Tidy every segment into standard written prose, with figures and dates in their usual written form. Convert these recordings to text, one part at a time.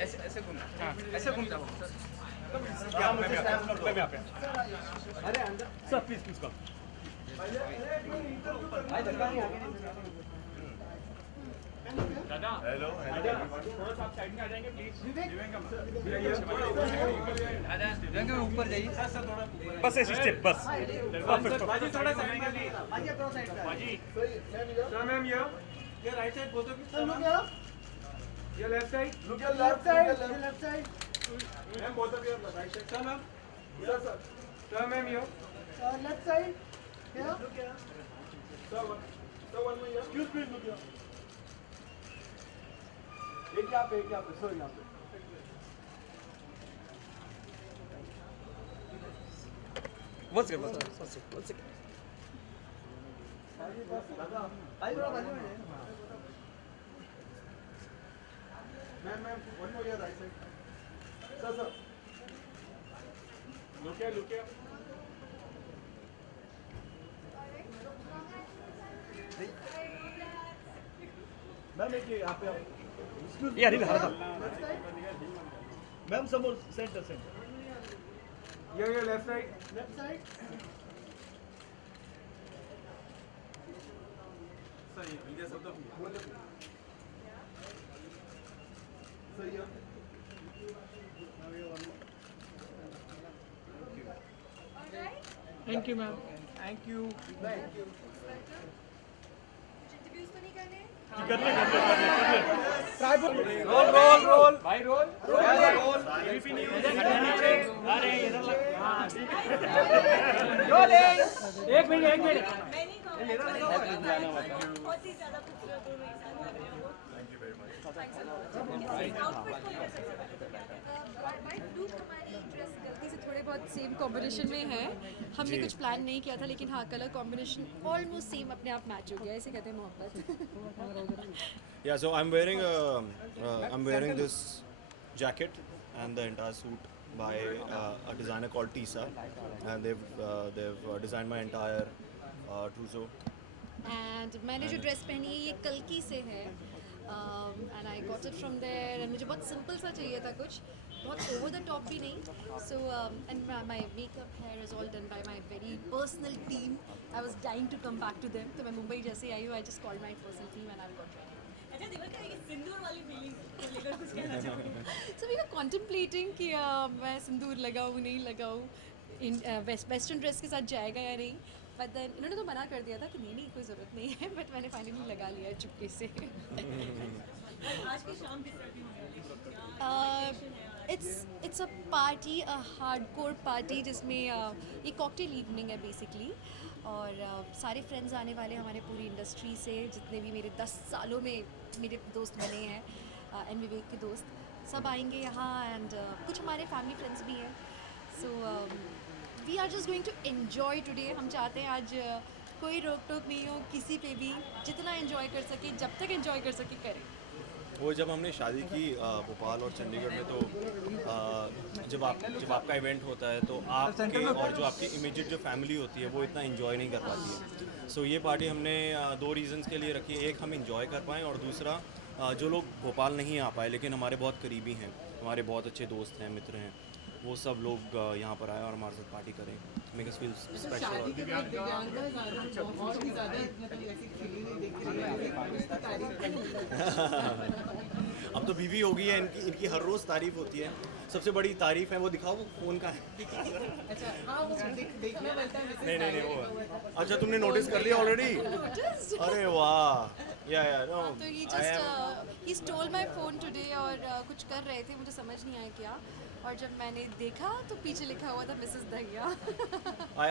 ऐसे ऐसे घूम, ऐसे घूम जाओ। अरे अंदर सर प्लीज प्लीज कम भाई धक्का नहीं आगे दादा हेलो थोड़ा सा आप साइड में आ जाएंगे प्लीज दिव्यांका ऊपर जाइए। बस ऐसे स्टेप बस बाजी थोड़ा साइड में ली बाजी Sir, ma'am, here. Here, right side, both of you. Sir, look here. Your left side. Look your left side. Your left side. Ma'am, both of you are right side. Sir, ma'am. Sir, sir. Sir, ma'am, here. Left side. Here. Look here. Sir, one more here. Excuse me, look here. एक यहाँ पे सो यहाँ पे बस कर बस बस। भाई थोड़ा बाजू में Ma'am, one more here, right side. Sir, sir. Look here, look here. Ma'am एक यहाँ पे एक्सक्यूज ये अनिल हरा मैम समोर centre Here, your left side. Left side. Sir, here, both of you. Sir, here. Thank you ma'am Thank you. Thank you. Interviews तो नहीं करने Roll, roll, roll. भाई रोल Roll. एक मिनट एक मिनट मैं नहीं कहूँगी बहुत ही ज़्यादा खूबसूरत हो मेरे साथ लग रहे हो आउटफिट को लेकर सबसे पहले तो क्या भाई फ्लूट हमारी ड्रेस गलती से थोड़े बहुत सेम कॉम्बिनेशन में है। हमने कुछ प्लान नहीं किया था लेकिन हाँ कलर कॉम्बिनेशन ऑलमोस्ट सेम अपने आप मैच हो गया। ऐसे कहते हैं मोहब्बत। Yeah, so I'm wearing this jacket and the entire suit by a designer called Tisa, and they've designed my entire trousseau. And मैंने जो ड्रेस पहनी है ये कल्की से है and I got it from there and मुझे बहुत सिंपल सा चाहिए था कुछ बहुत ओवर द टॉप भी नहीं so and my makeup hair is all done by my very personal team I was dying to come back to them तो मैं मुंबई जैसे आई हूँ I just called my personal team and I got अच्छा दिव्यांका ये सिंदूर वाली feeling को लेकर कुछ कहना चाहूँगी सो वी वर कॉन्टेम्पलेटिंग कि मैं सिंदूर लगाऊँ नहीं लगाऊँ इन वेस्टर्न ड्रेस के साथ जाएगा या नहीं बट देन इन्होंने तो मना कर दिया था कि नहीं कोई ज़रूरत नहीं है बट मैंने फाइनली लगा लिया है चुपके से आज की शाम किस तरह की होने वाली है क्या it's a party a hardcore party जिसमें ये कॉकटेल इवनिंग है बेसिकली और सारे फ्रेंड्स आने वाले हमारे पूरी इंडस्ट्री से जितने भी मेरे 10 सालों में मेरे दोस्त बने हैं एंड विवेक के दोस्त सब आएंगे यहाँ एंड कुछ हमारे फैमिली फ्रेंड्स भी हैं so we are just going to enjoy today. हम चाहते हैं आज कोई रोक टोक नहीं हो किसी पे भी जितना एंजॉय कर सके जब तक एंजॉय कर सके करें। वो जब हमने शादी की भोपाल और चंडीगढ़ में तो जब आपका इवेंट होता है तो आपके और जो आपकी इमीडिएट जो फैमिली होती है वो इतना इन्जॉय नहीं कर पाती है। सो ये पार्टी हमने 2 रीज़न्स के लिए रखी। एक हम इन्जॉय कर पाएँ और दूसरा जो लोग भोपाल नहीं आ पाए लेकिन हमारे बहुत करीबी हैं, हमारे बहुत अच्छे दोस्त हैं, मित्र हैं, वो सब लोग यहाँ पर आए और हमारे साथ पार्टी करें। Make us feel special. अब तो बीवी हो गई है इनकी हर रोज़ तारीफ होती है। सबसे बड़ी तारीफ है वो दिखाओ वो फ़ोन का है। नहीं वो अच्छा तुमने नोटिस कर लिया ऑलरेडी? अरे वाह या नो तो he stole my phone today और कुछ कर रहे थे मुझे समझ नहीं आया क्या और जब मैंने देखा तो पीछे लिखा हुआ था Mrs Dahiya.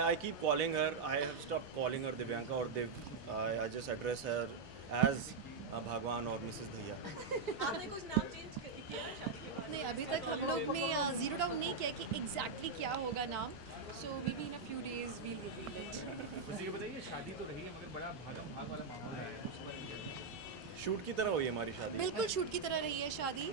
I keep calling her. I have stopped calling her Divyanka or Dev. I just address her as भगवान और मिसेस दहिया। आपने कुछ नाम चेंज किया शादी के बाद नहीं अभी तक हम लोग ने जीरो डाउन नहीं किया कि एग्जैक्टली क्या होगा नाम so may be in a few days we'll reveal it. बस ये बताइए शादी तो रही है मगर बड़ा भागम भाग वाला माहौल है उस पर शूट की तरह हुई है हमारी शादी। बिल्कुल शूट की तरह रही है शादी।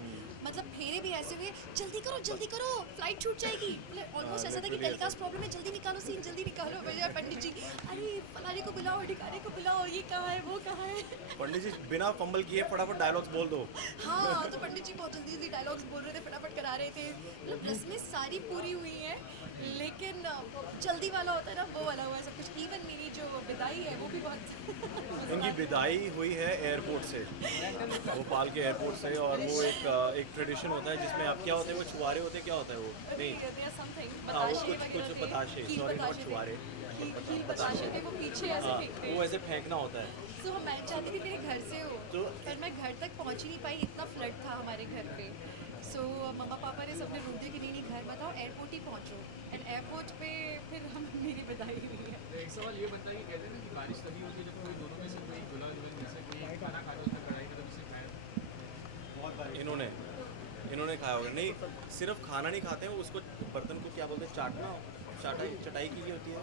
मतलब फेरे भी ऐसे हुए, जल्दी करो फ्लाइट छूट जाएगी। ऑलमोस्ट ऐसा था कि टेलीकास्ट प्रॉब्लम है, जल्दी निकालो सीन, जल्दी निकालो। भैया पंडित जी, अरे फलाने को बुलाओ, ढिकाने को बुलाओ, ये कहाँ है वो कहाँ है। पंडित जी बिना फंबल किए फटाफट डायलॉग्स बोल दो। हाँ, तो पंडित जी बहुत जल्दी जल्दी डायलॉग्स बोल रहे थे, फटाफट करा रहे थे। मतलब रस्में सारी पूरी हुई हैं, लेकिन जल्दी वाला होता है ना, वो वाला हुआ है सब कुछ। इवन मेरी जो विदाई है वो भी बहुत इनकी विदाई हुई है एयरपोर्ट से, भोपाल के एयरपोर्ट से। और वो एक ट्रेडिशन होता है जिसमें आप क्या होते हैं, वो छुआरे होते हैं, क्या होता है वो नहीं, हाँ वो कुछ बताशे, सॉरी नॉट छुआरे, बताशे थे वो पीछे ऐसे हाँ फेंकते वो ऐसे फेंकना होता है। तो मैं चाहती थी मेरे घर से हो, तो पर मैं घर तक पहुंच ही नहीं पाई, इतना फ्लड था हमारे घर पे। सो मम्मा पापा ने सबने रोक दिया कि नहीं घर बताओ, एयरपोर्ट ही पहुंचो। एंड एयरपोर्ट पे फिर हम मेरी विदाई हुई है। एक सवाल ये बनता है कि कहते हैं ना कि बारिश तभी होती है जब कोई दोनों में से कोई गुलाब में से कोई खाना खा लो, कढ़ाई में तभी से खाया। इन्होंने खाया होगा। नहीं सिर्फ खाना नहीं खाते हैं, उसको बर्तन को क्या बोलते हैं, चटाई की होती है,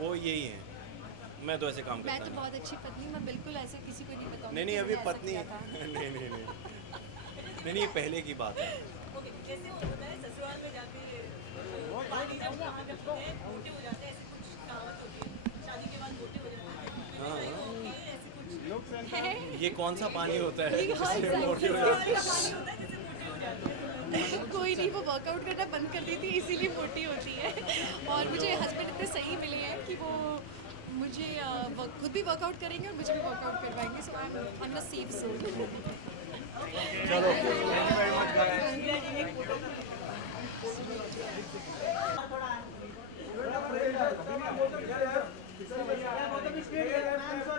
वो यही है। मैं तो ऐसे काम मैं करता तो नहीं। बहुत अच्छी पत्नी, मैं बिल्कुल ऐसे किसी को नहीं बताऊंगी। नहीं कि अभी मैंने ऐसा पत्नी किया था। नहीं ये पहले की बात है। ओके, जैसे होता है ससुराल में जाके पानी जब कहाँ करते हैं मोटे हो जाते हैं, ऐसी कुछ कहावत होती है, शादी के बाद मोटे हो जाते हैं, ऐसी कुछ ये कौन सा पानी होता है हाँ, जिससे मोटे हो जाते हैं? पानी होता है जैसे मोटे हो जाते हैं। कोई नहीं, वो वर्कआउट करना बंद कर दी थी, इसीलिए मोटी होती है। और मुझे हस्बैंड इतने सही मिले हैं कि वो मुझे खुद भी वर्कआउट करेंगे और मुझे भी वर्कआउट करवाएंगे। So I am on a safe zone.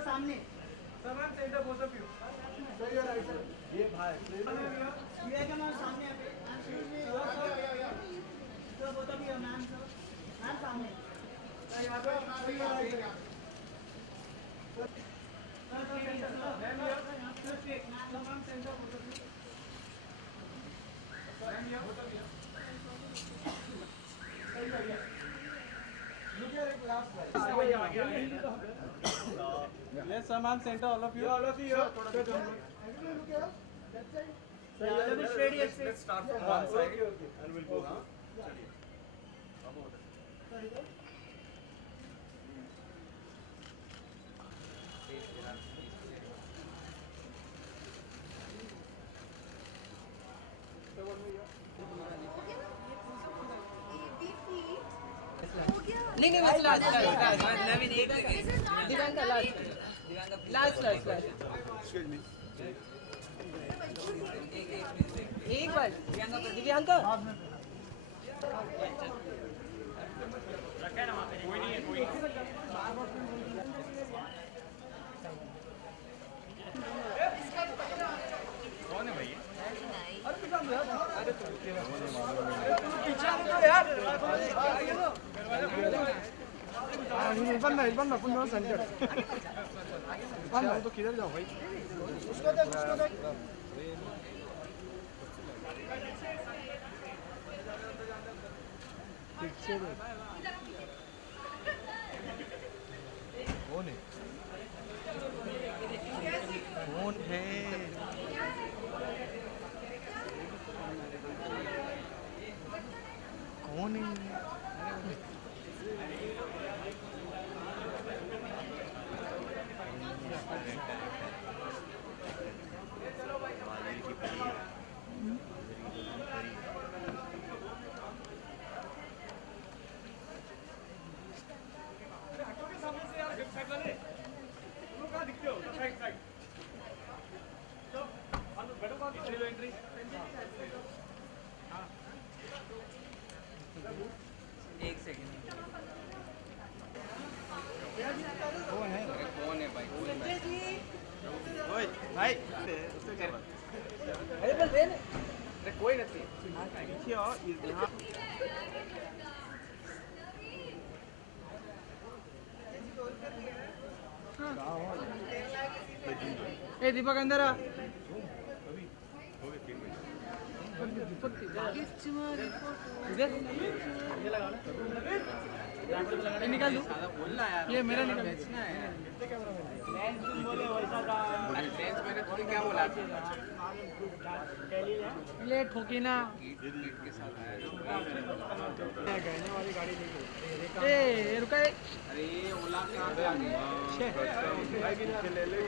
सामने Sir, ma'am, center both of you. ये भाई सामने मैम सामने Yes, sir, ma'am, center, all of you. All of you. Let's start from one side and we'll go. नहीं बस last नवीन एक Divyanka last एक बार दिव्यांका कौन है भाई? इल्फान अपन दोनों सेंटर। इल्फान तो किधर जाओ भाई? उसको देख। पीछे देख। कौन है? कौन है? कौन है? एक सेकंड। कौन है भाई? ओए भाई अरे बस दे अरे कोई नहीं। देखिए यहाँ ए दीपक अंदर आ निकाल दू बोलना यार, ये मेरा निकाल बेचना है। ले ठोकी ना गहने वाली गाड़ी लेके ए रुका ले ले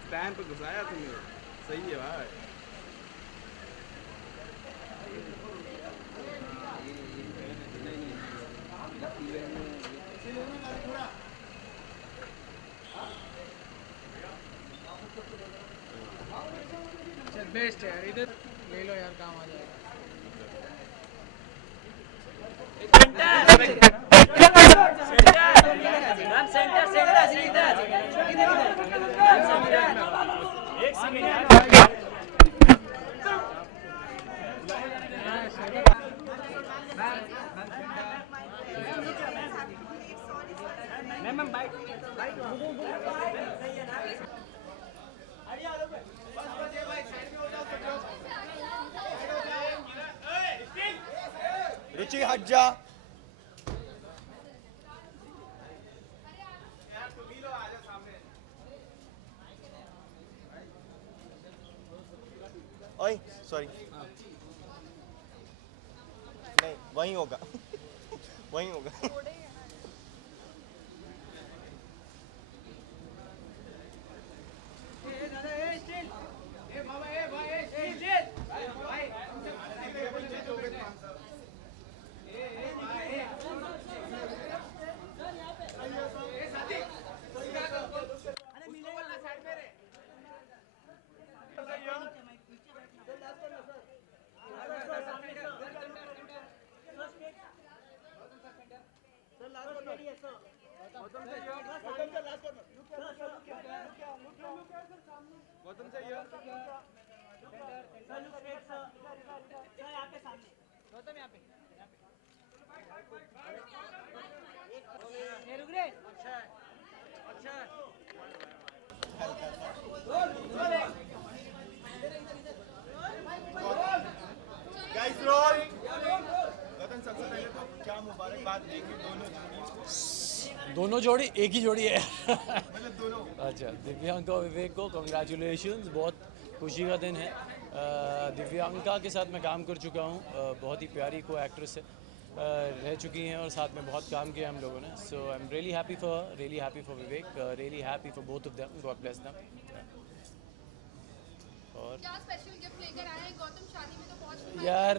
स्टैंड पे घुसाया तुमने सही है भाई बेस्ट है यार इधर ले लो यार काम आ जाएगा रुचि हट जा ओए सॉरी नहीं वहीं होगा वहीं होगा गाइस रोल गगन सबसे पहले तो क्या मुबारकबाद देंगे दोनों जोड़ी एक ही जोड़ी है मतलब दोनों अच्छा दिव्यांका और विवेक को कॉन्ग्रेचुलेशंस बहुत खुशी का दिन है दिव्यांका के साथ मैं काम कर चुका हूँ बहुत ही प्यारी को एक्ट्रेस है रह चुकी हैं और साथ में बहुत काम किया हम लोगों ने so I am really happy for Vivek really happy for both of them God bless them और क्या स्पेशल गिफ्ट लेकर आए हैं गौतम शादी में तो पहुंच नहीं यार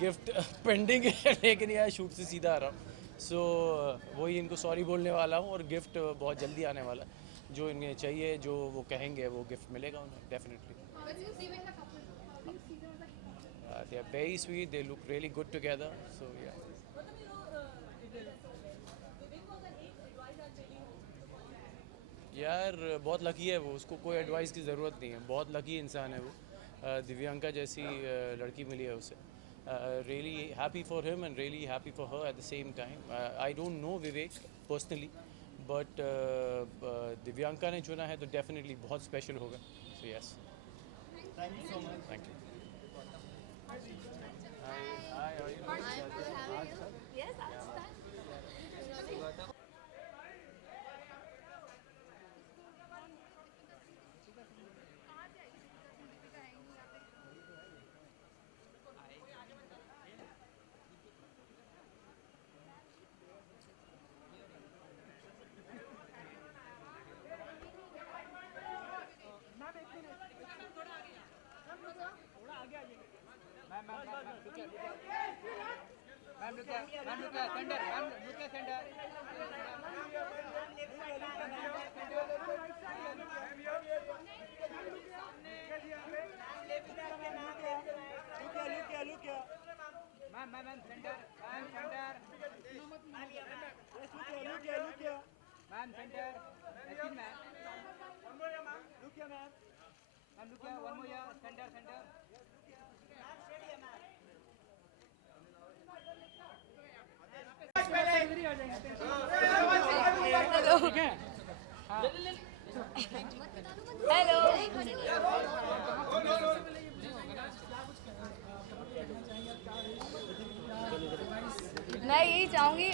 गिफ्ट पेंडिंग है लेकिन यार शूट से सीधा आ रहा हूँ सो वही इनको सॉरी बोलने वाला हूँ और गिफ्ट बहुत जल्दी आने वाला है जो इन्हें चाहिए जो वो कहेंगे वो गिफ्ट मिलेगा उन्हें definitely they are very sweet they look really good together so yeah यार बहुत लकी है वो उसको कोई एडवाइस की ज़रूरत नहीं है बहुत लकी इंसान है वो दिव्यांका जैसी लड़की मिली है उसे really happy for him and really happy for her at the same time I don't know Vivek personally but Divyanka ने चुना है तो डेफिनेटली बहुत स्पेशल होगा so yes thank you so much thank you hello मैं यही चाहूँगी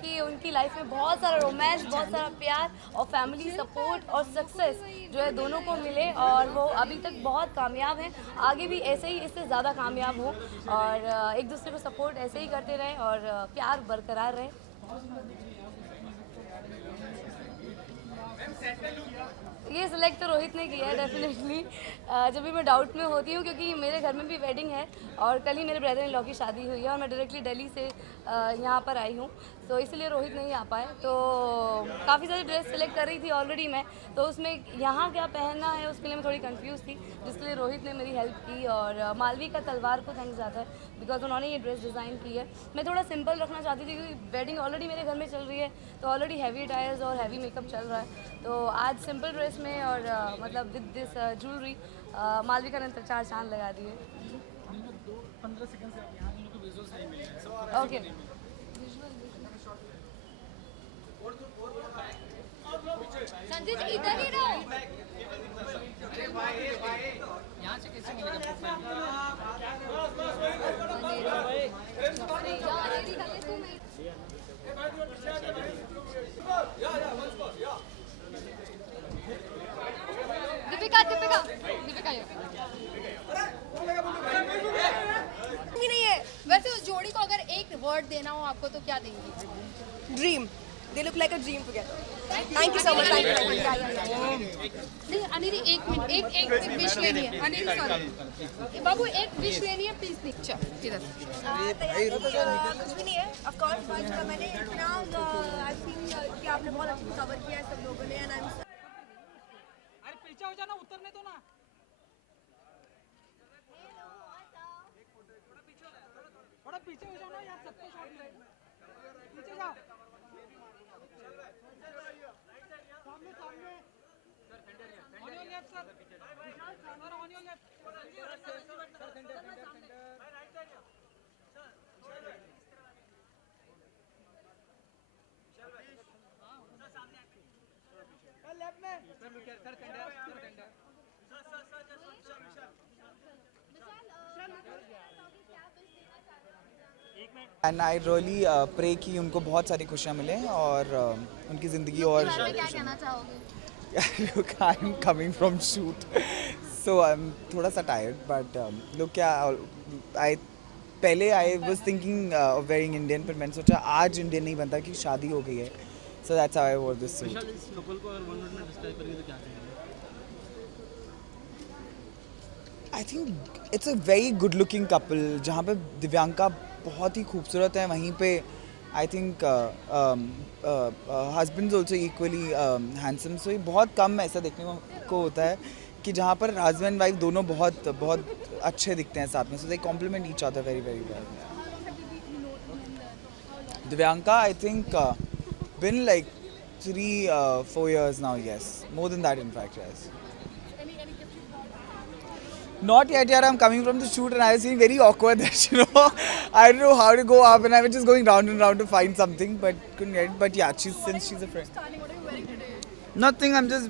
कि उनकी लाइफ में बहुत सारा रोमांस, बहुत सारा प्यार और फैमिली सपोर्ट और सक्सेस जो है दोनों को मिले, और वो अभी तक बहुत कामयाब हैं, आगे भी ऐसे ही इससे ज़्यादा कामयाब हो, और एक दूसरे को सपोर्ट ऐसे ही करते रहें और प्यार बरकरार रहे। ये सिलेक्ट तो रोहित ने किया है डेफिनेटली। जब भी मैं डाउट में होती हूँ, क्योंकि मेरे घर में भी वेडिंग है और कल ही मेरे ब्रदर इन लॉ की शादी हुई है और मैं डायरेक्टली दिल्ली से यहाँ पर आई हूँ, तो इसलिए रोहित नहीं आ पाए। तो काफ़ी सारी ड्रेस सेलेक्ट कर रही थी ऑलरेडी मैं, तो उसमें यहाँ क्या पहनना है उसके लिए मैं थोड़ी कंफ्यूज थी, जिसके लिए रोहित ने मेरी हेल्प की। और मालवी का तलवार को थैंक्स ज़्यादा है, बिकॉज उन्होंने ये ड्रेस डिज़ाइन की है। मैं थोड़ा सिंपल रखना चाहती थी क्योंकि वेडिंग ऑलरेडी मेरे घर में चल रही है, तो ऑलरेडी हैवी अटायर्स और हैवी मेकअप चल रहा है, तो आज सिंपल ड्रेस में और मतलब विद दिस ज्वेलरी मालवी का ने 4 चांद लगा दिए। 15 सेकंड से यहाँ उनको विजुअल्स नहीं मिले हैं, सब ओके, संजय जी इधर ही रहो। यहाँ से कैसे मिलेगा दीपिका दीपिका दीपिका नहीं है। वैसे उस जोड़ी को अगर एक वर्ड देना हो आपको तो क्या देंगी? Dream, they look like a dream together. Thank you so much. नहीं अनिधि, एक मिनट, एक विश लेनी है। अनिधि सॉरी बाबू, एक विश लेनी है प्लीज। पिक्चर इधर कुछ भी नहीं है ऑफ कोर्स, बट मैंने इतना आई थिंक कि आपने बहुत अच्छी कवर किया है सब लोगों ने, एंड आई एम अरे पीछे हो जाना, उतरने दो ना। थोड़ा पीछे हो जाओ ना यार, सबको शॉट ले। पीछे जाओ, सामने सामने on your left sir, sir on your left. Left में एंड आई रियली प्रे कि उनको बहुत सारी खुशियाँ मिलें और उनकी ज़िंदगी और क्या कहना चाहोगे? Look, I'm coming from shoot, so I'm थोड़ा सा tired, but look क्या I was thinking of wearing Indian, पर मैंने सोचा आज Indian नहीं बनता कि शादी हो गई है, so that's how I wore this suit. इस कपल को अगर 1 मिनट में डिस्क्राइब करेंगे तो क्या कहेंगे? I think it's a very good looking couple, जहाँ पे दिव्यांका बहुत ही खूबसूरत है, वहीं पे I think husbands also equally handsome, so ये बहुत कम ऐसा देखने को होता है कि जहाँ पर husband and wife दोनों बहुत अच्छे दिखते हैं साथ में, so they complement each other very very well. Divyanka, I think been like 3-4 years now, yes, more than that in fact, yes. Not yet, yaar. I'm coming from the shoot and I was feeling very awkward that, you know, I don't know how to go up and I was just going round and round to find something, but couldn't get it. But yeah, since she's a friend. What are you wearing today? Nothing, I'm just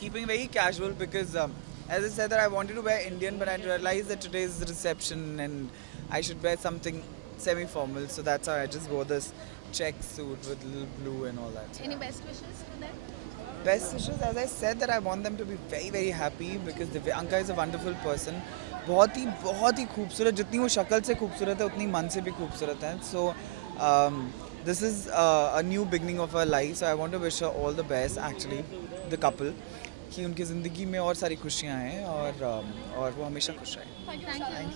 keeping very casual because as I said that I wanted to wear Indian, but I realized that today is the reception and I should wear something semi-formal, so that's how I just wore this check suit with little blue and all that. Any best wishes for them? Best wishes, as I said, that I want them to be very very happy because Divyanka is a wonderful person. बहुत ही खूबसूरत, जितनी वो शक्ल से खूबसूरत है उतनी मन से भी खूबसूरत है. So this is a new beginning of her life, so I want to wish her all the best, actually, the couple, कि उनकी ज़िंदगी में और सारी खुशियाँ आएँ और वो हमेशा खुश रहें.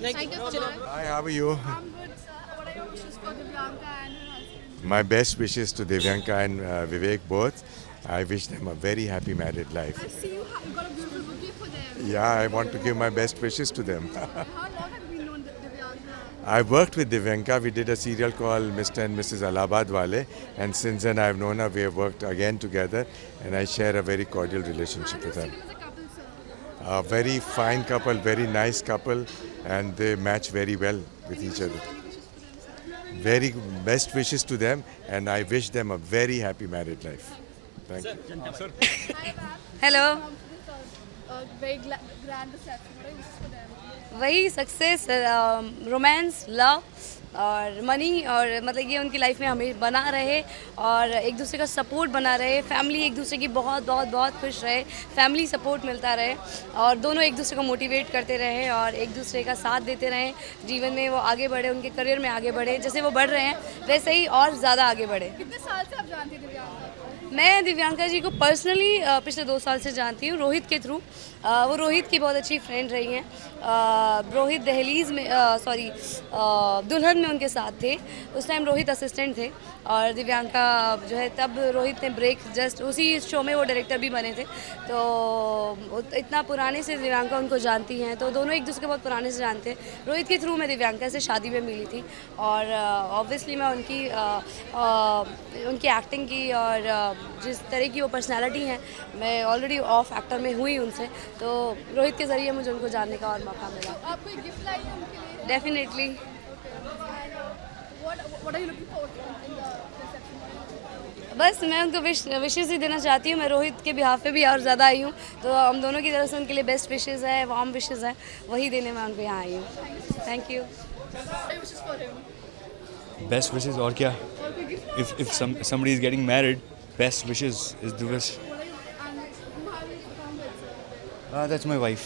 Thank you. Hi, how are you? I'm good, sir. What are your wishes for Divyanka and her husband? My best wishes to Divyanka and Vivek both. I wish them a very happy married life. I see you got a beautiful bouquet for them. Yeah, I want to give my best wishes to them. How long have you known Divyanka? I worked with Divyanka. We did a serial called Mr. and Mrs. Allahabad Wale, and since then I've known her. We have worked again together, and I share a very cordial relationship with her. As a couple, sir. A very fine couple, very nice couple, and they match very well with each other. Very best wishes to them, and I wish them a very happy married life. Thank you. Hello. Very grand reception. What are your wishes for them? वही success, romance, love और money, और मतलब ये उनकी life में हमें बना रहे और एक दूसरे का सपोर्ट बना रहे, फैमिली एक दूसरे की बहुत बहुत बहुत खुश रहे, फैमिली सपोर्ट मिलता रहे और दोनों एक दूसरे को मोटिवेट करते रहे और एक दूसरे का साथ देते रहे, जीवन में वो आगे बढ़े, उनके करियर में आगे बढ़े, जैसे वो बढ़ रहे हैं वैसे ही और ज़्यादा आगे बढ़े। कितने साल से आप जानती हैं दिव्यांका? मैं दिव्यांका जी को पर्सनली पिछले 2 साल से जानती हूँ, रोहित के थ्रू। वो रोहित की बहुत अच्छी फ्रेंड रही हैं। रोहित दहलीज़ में दुल्हन में उनके साथ थे, उस टाइम रोहित असिस्टेंट थे और दिव्यांका जो है तब रोहित ने ब्रेक जस्ट उसी शो में वो डायरेक्टर भी बने थे, तो इतना पुराने से दिव्यांका उनको जानती हैं, तो दोनों एक दूसरे को बहुत पुराने से जानते हैं। रोहित के थ्रू मैं दिव्यांका से शादी में मिली थी और ऑब्वियसली मैं उनकी एक्टिंग की और जिस तरह की वो पर्सनालिटी हैं, मैं ऑलरेडी ऑफ एक्टर में हुई उनसे, तो रोहित के ज़रिए मुझे उनको जानने का और मौका मिला। आपको एक गिफ्ट लाई है उनके लिए? Definitely. What are you looking forward to in the reception? बस मैं उनको विशेज़ ही देना चाहती हूँ। मैं रोहित के बिहाफ पे भी और ज़्यादा आई हूँ, तो हम दोनों की तरफ से उनके लिए बेस्ट विशेज़ है, वार्म विशेज़ है, वही देने मैं उनको यहाँ आई हूँ। Thank you. Best wishes और क्या? If somebody is getting married, best wishes is the wish. That's my wife.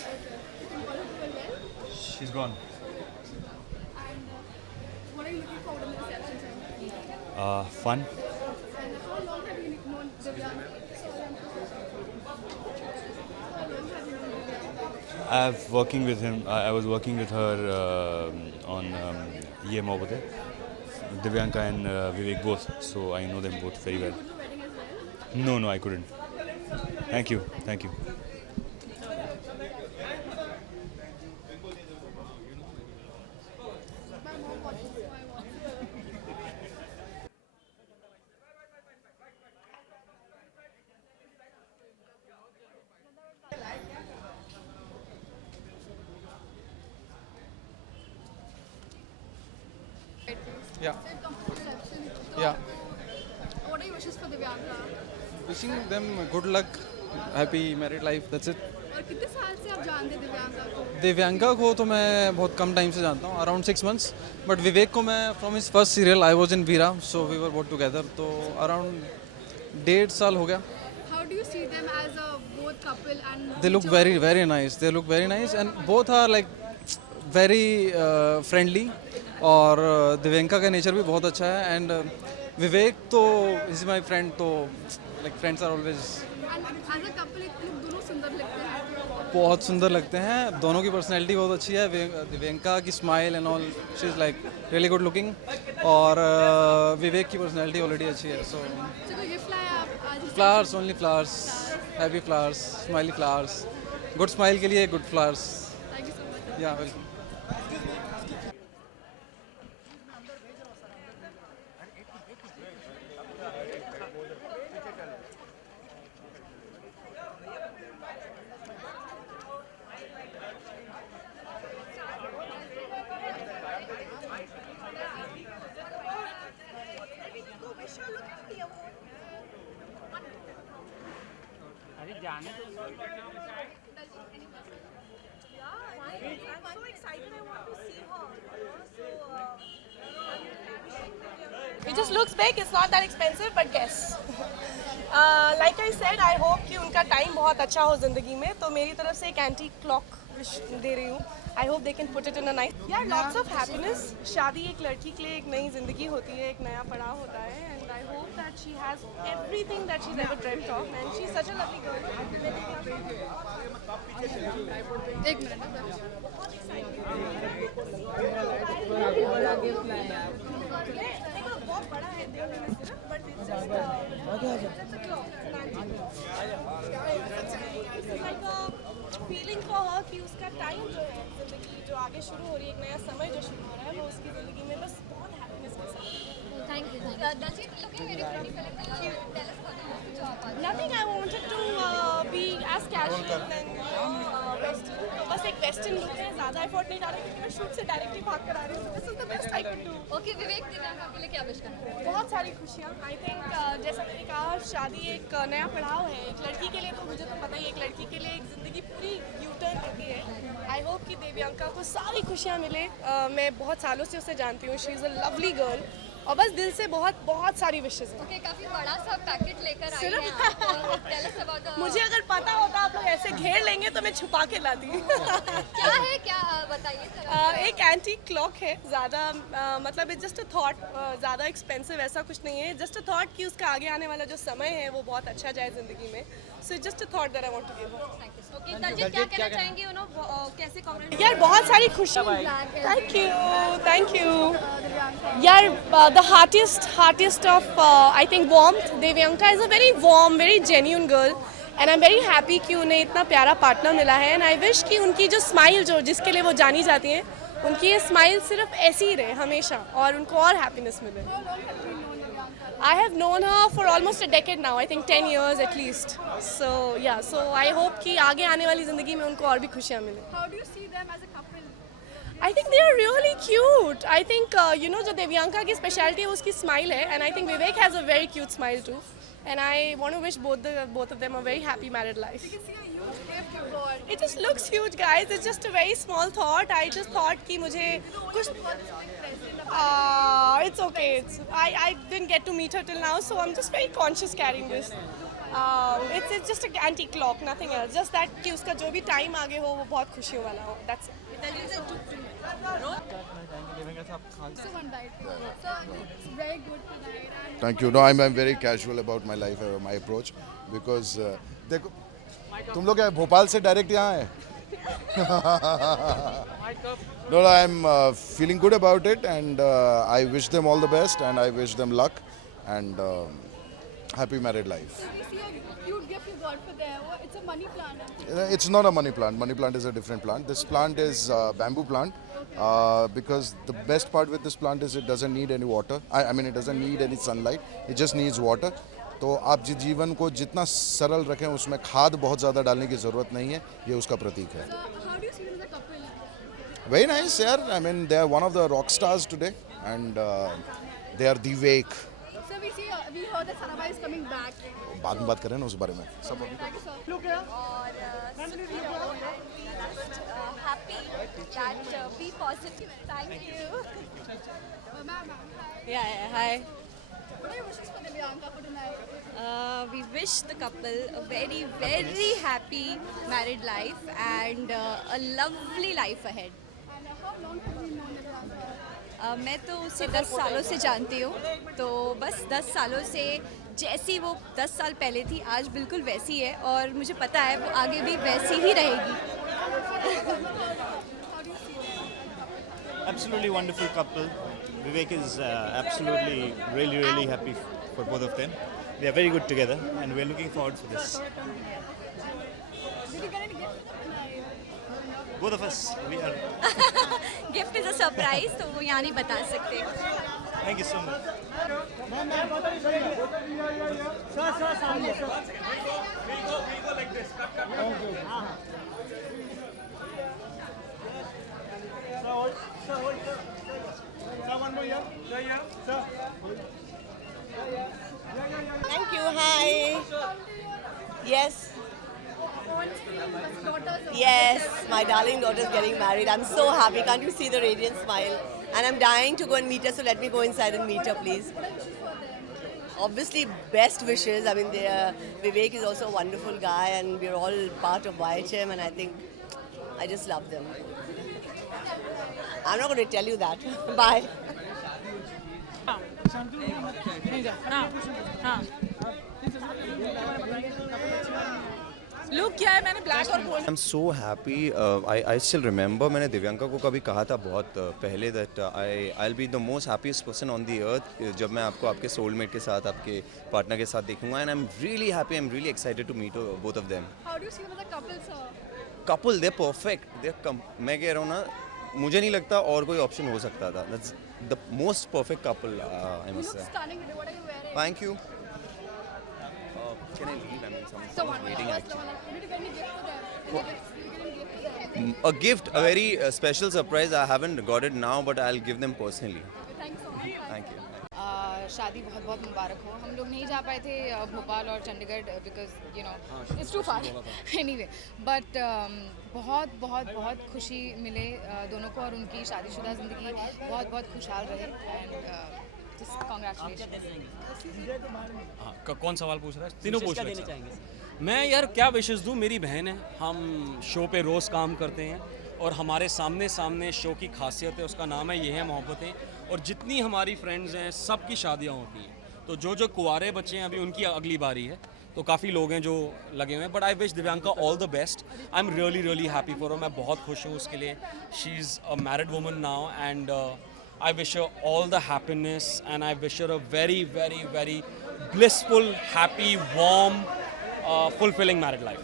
She's gone. What are you looking forward to in the reception? Fun. And how long have you known Divyanga? I was working with her on EM over there. Divyanka and Vivek both, so I know them both very well. No, I couldn't. Thank you. Yeah. Yeah. What are your wishes for Divyanga? Wishing them good luck, happy married life. That's it. और कितने साल से आप जानते हैं दिव्यांका को? दिव्यांका को तो मैं बहुत कम टाइम से जानता हूँ, अराउंड 6 months. बट विवेक को मैं from his first serial I was in Veera, so we were both together, तो अराउंड 1.5 साल हो गया. How do you see them as a both couple and? They look very nice. They look very nice and both are like very friendly. और दिव्यांका का nature भी बहुत अच्छा है एंड विवेक तो इज माई फ्रेंड, तो like friends are always. As a couple दोनों सुंदर लगते हैं. बहुत सुंदर लगते हैं, दोनों की पर्सनैलिटी बहुत अच्छी है. दिव्यांका की smile and all, she is like really good looking और विवेक की पर्सनैलिटी ऑलरेडी अच्छी है. सो flowers, only flowers, happy flowers, smiley flowers, good smile के लिए good flowers. Thank you so much. या welcome. It just looks big. It's not that expensive, but guess. Like I said, I hope कि उनका time बहुत अच्छा हो जिंदगी में, तो मेरी तरफ से एक एंटी क्लॉक विश दे रही हूँ. I hope they can put it in a nice. Yeah, lots of happiness. शादी एक लड़की के लिए एक नई जिंदगी होती है, एक नया पड़ाव होता है, and I hope that she has everything that she's ever dreamt of, and she's such a lovely girl. एक मिनट. बहुत बड़ा है देखने में सिर्फ, but it's just it's a clock. It's like a feeling for her कि उसका time जो है जिंदगी जो आगे शुरू हो रही है, एक नया समय जो शुरू हो रहा है, वो उसकी जिंदगी में बस बहुत हैप्पीनेस के साथ. Thank you. Daljeet, looking very pretty. Tell us about the job. Nothing. I wanted to be as casual and बस एक वेस्टर्न लुक है, ज़्यादा एफर्ट नहीं डाला क्योंकि मैं शूट से डायरेक्टली भाग कर आ रही हूँ. This is the best I can do. Okay Vivek Divyanka के लिए क्या विश करना है? बहुत सारी खुशियाँ. आई थिंक जैसा मैंने कहा, शादी एक नया पड़ाव है. एक लड़की के लिए तो मुझे तो पता ही है, एक लड़की के लिए एक ज़िंदगी पूरी यूटर्न होती है. आई होप कि दिव्यांका को सारी खुशियाँ मिले. मैं बहुत सालों से उसे जानती हूँ. She is a lovely girl और बस दिल से बहुत बहुत सारी विशेज़ हैं. ओके काफी बड़ा सा पैकेट लेकर आई सिर्फ- हैं आप. Tell us about the- मुझे अगर पता होता आप लोग ऐसे घेर लेंगे तो मैं छुपा के लाती. क्या है, क्या बताइए जरा. एक एंटीक क्लॉक है. ज़्यादा मतलब इट्स जस्ट अ थॉट. ज़्यादा एक्सपेंसिव ऐसा कुछ नहीं है. जस्ट अ थॉट कि उसका आगे आने वाला जो समय है वो बहुत अच्छा जाए ज़िंदगी में. So it's just a thought that I want to give her. Okay Daljeet क्या कहना चाहेंगे, यू नो कैसे कमेंट. यार बहुत सारी खुशी. थैंक यू यार. The heartiest of I think warmth. Divyanka is a very warm, very genuine girl and I am very happy कि उन्हें इतना प्यारा पार्टनर मिला है. एंड आई विश कि उनकी जो स्माइल जो जिसके लिए वो जानी जाती हैं, उनकी ये स्माइल सिर्फ ऐसी ही रहे हमेशा और उनको और हैप्पीनेस मिले. I have known her for almost a decade now. I think 10 years at least. So yeah, so I hope कि आगे आने वाली ज़िंदगी में उनको और भी खुशियाँ मिले. How do you see them as a couple? I think they are really cute. I think you know जो दिव्यांका की स्पेशलिटी है उसकी स्माइल है. And I think Vivek has a very cute smile too. And I want to wish both of them a very happy married life. You can see a huge gift you got. It just looks huge, guys. It's just a very small thought. I just thought कि मुझे कुछ it's okay. I didn't get to meet her till now, so I'm just very conscious carrying this. It's just an antique clock, nothing else. Just that कि उसका जो भी time आगे हो वो बहुत खुशियों वाला हो. That's it. So one died. So it's very good tonight. And Thank you. No, I'm very casual about my life or my approach because देखो तुम लोग क्या भोपाल से डायरेक्ट यहाँ आए? No, I'm feeling good about it and I wish them all the best and I wish them luck and happy married life. we see a cute gift you got for them. It's a money plant. It's not a money plant. Money plant is a different plant. This plant is bamboo plant because the best part with this plant is it doesn't need any water. I mean, it doesn't need any sunlight. It just needs water. तो आप जीवन को जितना सरल रखें उसमें खाद बहुत ज़्यादा डालने की ज़रूरत नहीं है. ये उसका प्रतीक है. So how do you see them as a couple? Very nice, यार. I mean, they are one of the rock stars today and they are Divek. So we heard that Sarabhai is coming back. बाद में बात करें ना उस बारे में. सब अभी Thank you, sir. Look here. happy that be positive. Thank you. Ma'am, Yeah, hi. what are your wishes for Divyanka for tonight? We wish the couple a very, very happy married life and a lovely life ahead. And how long have you known Divyanka? मैं तो उसे 10 सालों से जानती हूँ, तो बस 10 सालों से जैसी वो 10 साल पहले थी आज बिल्कुल वैसी है और मुझे पता है वो आगे भी वैसी ही रहेगी. Absolutely wonderful couple. Vivek is absolutely really happy for both of them. They are very good together and we are looking forward to this. Did you get any gift for them tonight? Both of us, we are. Gift is a surprise तो वो यहाँ नहीं बता सकते. Thank you so much. Sir, सामने. We'll go like this. Cut. Sir, hold. Sir, one more here. Sir, here. Sir. Thank you. Hi. Yes. Yes, my darling daughter is getting married. I'm so happy. Can't you see the radiant smile? And I'm dying to go and meet her, so let me go inside and meet her, please. Obviously, best wishes. I mean, Vivek is also a wonderful guy, and we're all part of YHM, and I think I just love them. I'm not going to tell you that. Bye. Look क्या है मैंने black और gold. I am so happy. I still remember मैंने दिव्यांका को कभी कहा था बहुत पहले that I will be the most happiest person on the earth जब मैं आपको आपके सोलमेट के साथ आपके पार्टनर के साथ देखूंगा. And I am really happy. I am really excited to meet both of them. How do you see them as a couple, sir? Couple they perfect. They मैं कह रहा हूँ ना, मुझे नहीं लगता और कोई ऑप्शन हो सकता था. That's the most perfect couple I You must look से. stunning. What are you wearing? Thank you. Can I leave? I mean, someone's So one waiting first actually. one, did you get any gift for them? What? Did you get any gift for them? A gift, a very special surprise. I haven't got it now, but I'll give them personally. Thank you so much. Thank you. शादी बहुत बहुत मुबारक हो. हम लोग नहीं जा पाए थे भोपाल और Chandigarh because you know it's too far anyway but बहुत बहुत बहुत खुशी मिले दोनों को और उनकी शादीशुदा ज़िंदगी बहुत बहुत खुशहाल रहे एंड जस्ट कांग्रेचुलेशन. कौन सवाल पूछ रहा है? तीनों पूछ रहे हैं. मैं यार क्या विशेष दूँ, मेरी बहन है, हम शो पे रोज़ काम करते हैं और हमारे सामने शो की खासियत है, उसका नाम है ये है मोहब्बतें. और जितनी हमारी फ्रेंड्स हैं सबकी शादियां होती हैं, तो जो कुंवारे बच्चे हैं अभी उनकी अगली बारी है, तो काफ़ी लोग हैं जो लगे हुए हैं. But I wish Divyanka all the best. I am really really happy for हर. मैं बहुत खुश हूँ उसके लिए. She is a married woman now and I wish her all the happiness and I wish her a very, very, very blissful, happy, warm, fulfilling married life.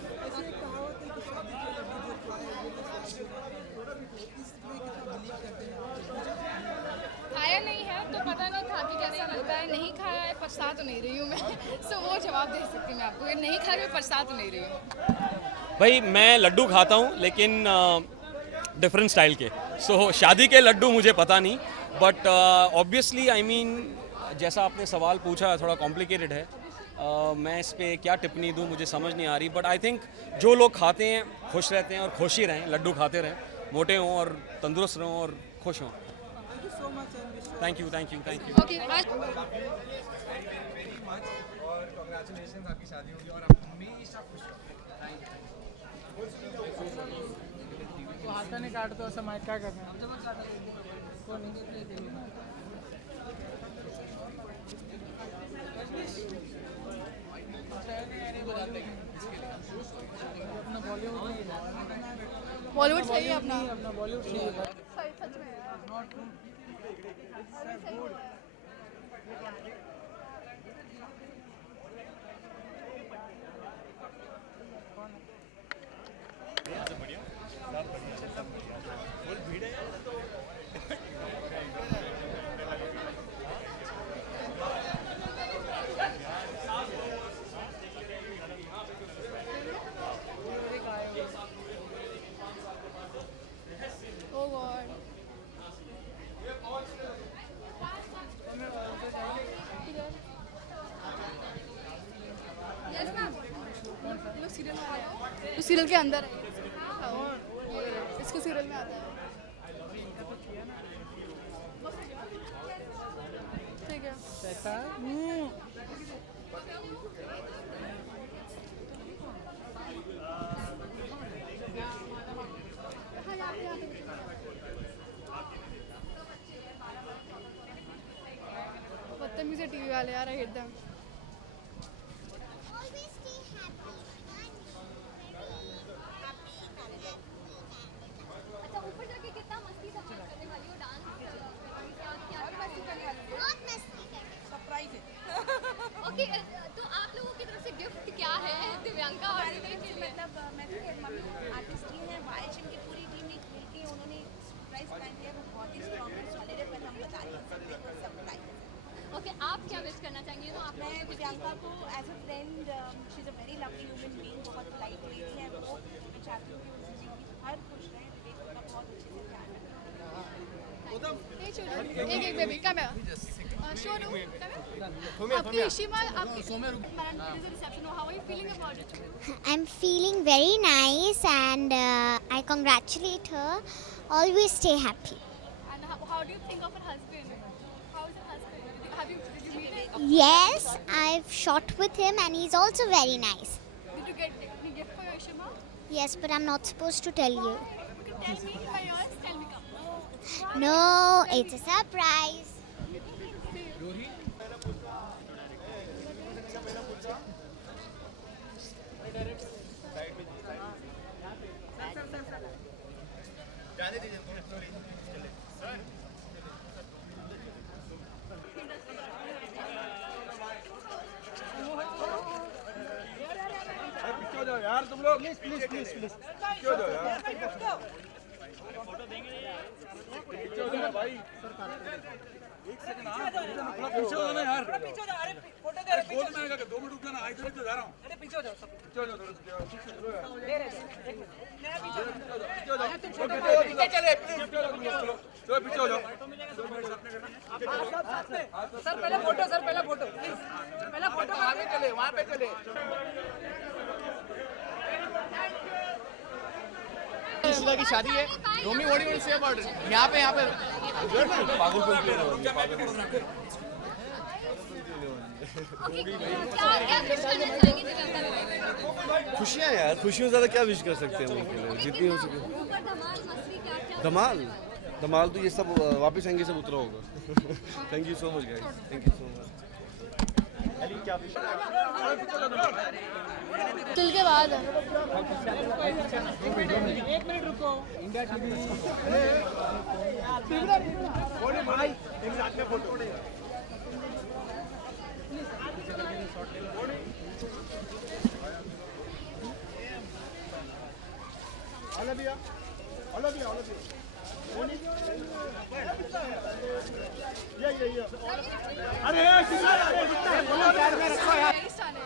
खाया नहीं है तो पता नहीं खा के कैसा लगता है. नहीं खाया है, पछता तो नहीं रही हूँ मैं. सो वो जवाब दे सकती हूँ मैं आपको. नहीं खा के पछता तो नहीं रही हूँ. भाई मैं लड्डू खाता हूँ लेकिन डिफरेंट स्टाइल के. सो शादी के लड्डू मुझे पता नहीं, बट ऑब्वियसली आई मीन जैसा आपने सवाल पूछा थोड़ा कॉम्प्लिकेटेड है. मैं इस पर क्या टिप्पणी दूँ मुझे समझ नहीं आ रही. बट आई थिंक जो लोग खाते हैं खुश रहते हैं और खुश ही रहें. लड्डू खाते रहें, मोटे हों और तंदुरुस्त रहें और खुश हों. Thank you. Okay, और कांग्रेचुलेशन, आपकी शादी होगी और आप हमेशा खुश रहो. तो हाथ नहीं काट दो ऐसा माइक क्या करना है. बॉलीवुड चाहिए अपना. बॉलीवुड चाहिए. सच में Oh God. Yes, ma'am. लोग सीरियल में आया है. तो सीरियल के अंदर है. इसको सीरियल में आता है. ठीक है. बदतमीज है टीवी वाले यार. I hate them. ओके, तो आप लोगों की तरफ से गिफ्ट क्या है दिव्यांका और विवेक के लिए? मतलब मैं तो मम्मी आर्टिस्ट ही हैं, वाईएचएम की पूरी टीम ने मिलकर उन्होंने सरप्राइज प्लान किया. वो बहुत ही स्ट्रॉन्ग है, सॉलिड है, पर हम बता नहीं सकते वो सरप्राइज. ओके, आप क्या विश करना चाहेंगे? तो आप मैं दिव्यांका को as a friend, she is a very lovely human being, बहुत लाइट वेट है वो. मैं चाहती हूँ कि वो जिंदगी हर खुश रहे. विवेक उनका बहुत अच्छे से ध्यान रखें. Hey children, एक बेबी कैमरा. Show no. आपकी इशिमा आपकी reception. How are you feeling about it? I'm feeling very nice and I congratulate her. Always stay happy. And how do you think of her husband? How is her husband? Did you meet him? Yes, I've shot with him and he's also very nice. Did you get any gift for your Ishima? Yes, but I'm not supposed to tell you. Tell me by yours. Tell me come. No, it's a surprise. पीछे हो जाओ यार तुम लोग. Please पीछे हो जाओ यार. पीछे हो जाओ भाई. एक सेकंड थोड़ा पीछे हो जाना यार, पीछे हो जा, अरे फोटो दे रहे, बोल में आएगा कि 2 मिनट रुक जाना, इधर से जा रहा हूँ, अरे पीछे हो जाओ सब, पीछे हो जाओ थोड़ा दे रहे, एक मिनट, मेरा पीछे हो जाओ, पीछे चले प्लीज, चलो पीछे हो जाओ। सर पहले फोटो, सर पहले फोटो प्लीज, पहले फोटो वहाँ पे चले, वहाँ पे चले। सुधा की शादी है, Romi what do you say about it? यहाँ पे खुशियाँ यार, खुशियों से ज़्यादा क्या विश कर सकते हैं हम उनके लिए, जितनी हो सके। धमाल तो ये सब वापस आएंगे, सब उतरा होगा। Thank you so much guys, thank you so much. तिल के बाद एक मिनट रुको, इंडिया टीवी भाई एक साथ में photo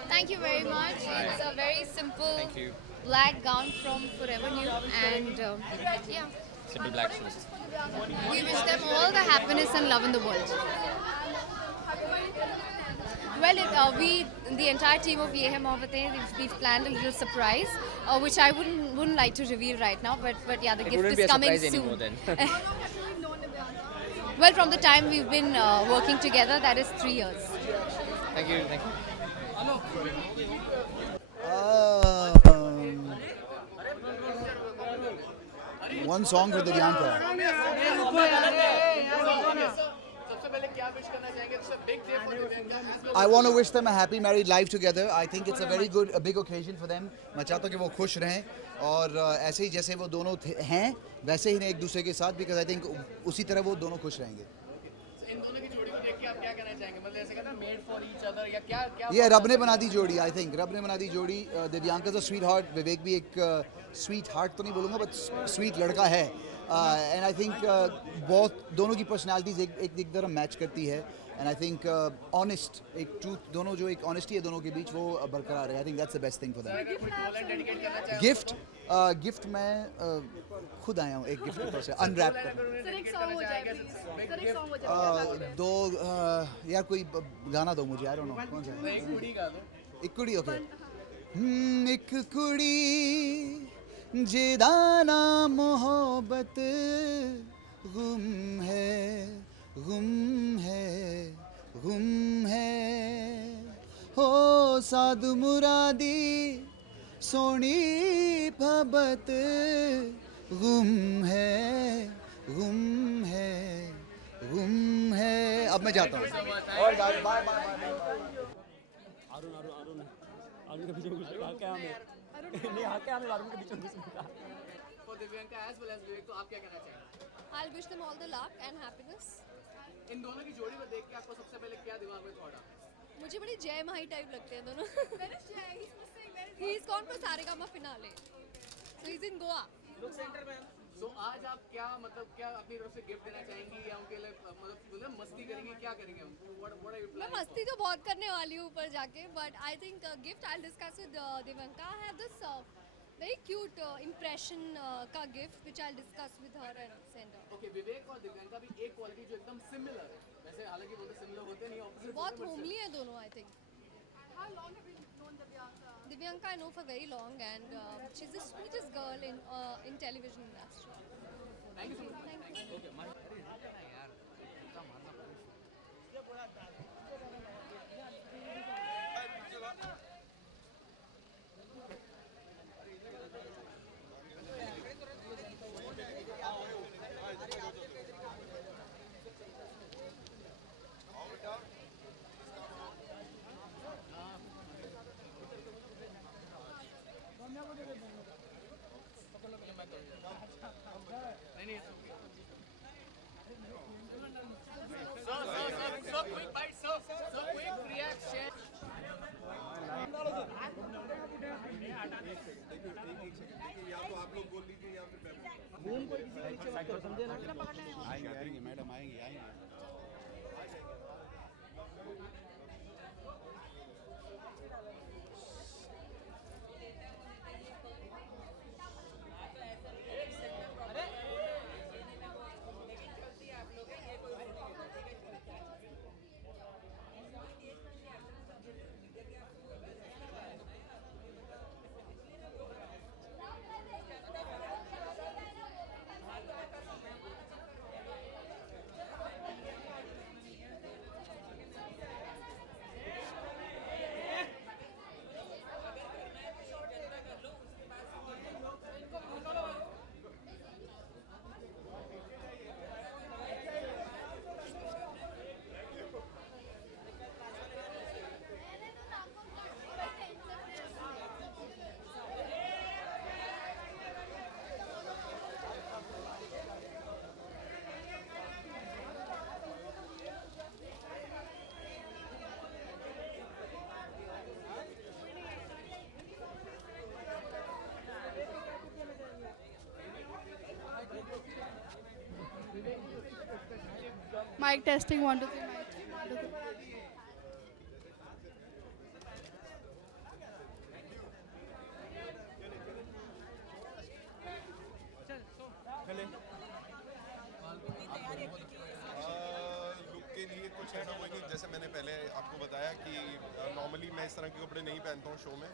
Thank you very much. It's a very simple black gown from Forever New, and yeah, Simple black shoes. we wish them all the happiness and love in the world. Well, the entire team of Ye Hai Mohabbatein, we've planned a little surprise, which I wouldn't like to reveal right now, but yeah, the gift is coming soon. Well, from the time we've been working together, that is 3 years. Thank you, thank you. One song for Divyanka. I want to wish them a happy married life together. I think it's a very good, a big occasion for them. मैं चाहता हूँ कि वो खुश रहें और ऐसे ही जैसे वो दोनों हैं वैसे ही एक दूसरे के साथ, because I think उसी तरह वो दोनों खुश रहेंगे. इन दोनों की जोड़ी को देख के आप क्या कहना चाहेंगे? मतलब ऐसे कहना मेड फॉर ईच अदर या क्या? ये रब ने बना दी जोड़ी. I think रब ने बना दी जोड़ी. Divyanka is a sweetheart. विवेक भी एक स्वीट हार्ट तो नहीं बोलूँगा, बट स्वीट लड़का है. एंड आई थिंक बहुत दोनों की पर्सनालिटीज़ एक तरह मैच करती है. एंड आई थिंक ऑनेस्ट, एक ट्रूथ, दोनों जो एक ऑनेस्टी है दोनों के बीच वो बरकरार है. I think that's the best thing for them. Gift मैं खुद आया हूँ एक गिफ्ट के से अनरैप दो. यार कोई गाना दो मुझे. आई डोंट नो कौन सा है. एक कुड़ी. ओके. एक कुड़ी जिदाना मोहब्बत गुम है, गुम है, गुम है. हो साद मुरादी सोनी भबत गुम है, गुम है, गुम है. अब मैं जाता हूँ. और बाय बाय बाय. अरुण के पीछे घुस गया क्या हमें? नहीं आके हमें अरुण के पीछे घुस गया. For Divyanka as well as Vivek, तो आप क्या कहना चाहेंगे? I'll wish them all the luck and happiness. इन दोनों की जोड़ी को देख के आपको सबसे पहले क्या दिमाग में थॉट आता? मुझे बड़ी जय माही टाइप लगते हैं दोनों. He's gone for Saregama finale. So he's in Goa. So आज आप क्या मतलब क्या अपनी तरफ से गिफ्ट देना चाहेंगी या उनके लिए मतलब मस्ती करेंगी, क्या करेंगे हम? What are you मैं मस्ती तो बहुत करने वाली हूँ ऊपर जाके, but I think gift I'll discuss with Divyanka. I have this very cute impression का gift which I'll discuss with her and send her. Okay, विवेक और दिव्यांका भी एक क्वालिटी जो एकदम सिमिलर है. वैसे हालांकि वो तो सिमिलर होते नहीं, ऑपोजिट. बहुत homely है दोनों. I think. How long have you known Divyanka? Divyanka I know for very long, and she's the sweetest girl in television industry. Thank you so much. Thank you. Okay, So quick bite, so quick reaction. आएंगे madam, आएंगे. Mic testing 1 2 3 mic 1 2 3. Look के लिए कुछ ऐसा हुआ कि जैसे मैंने पहले आपको बताया कि नॉर्मली मैं इस तरह के कपड़े नहीं पहनता हूँ शो में,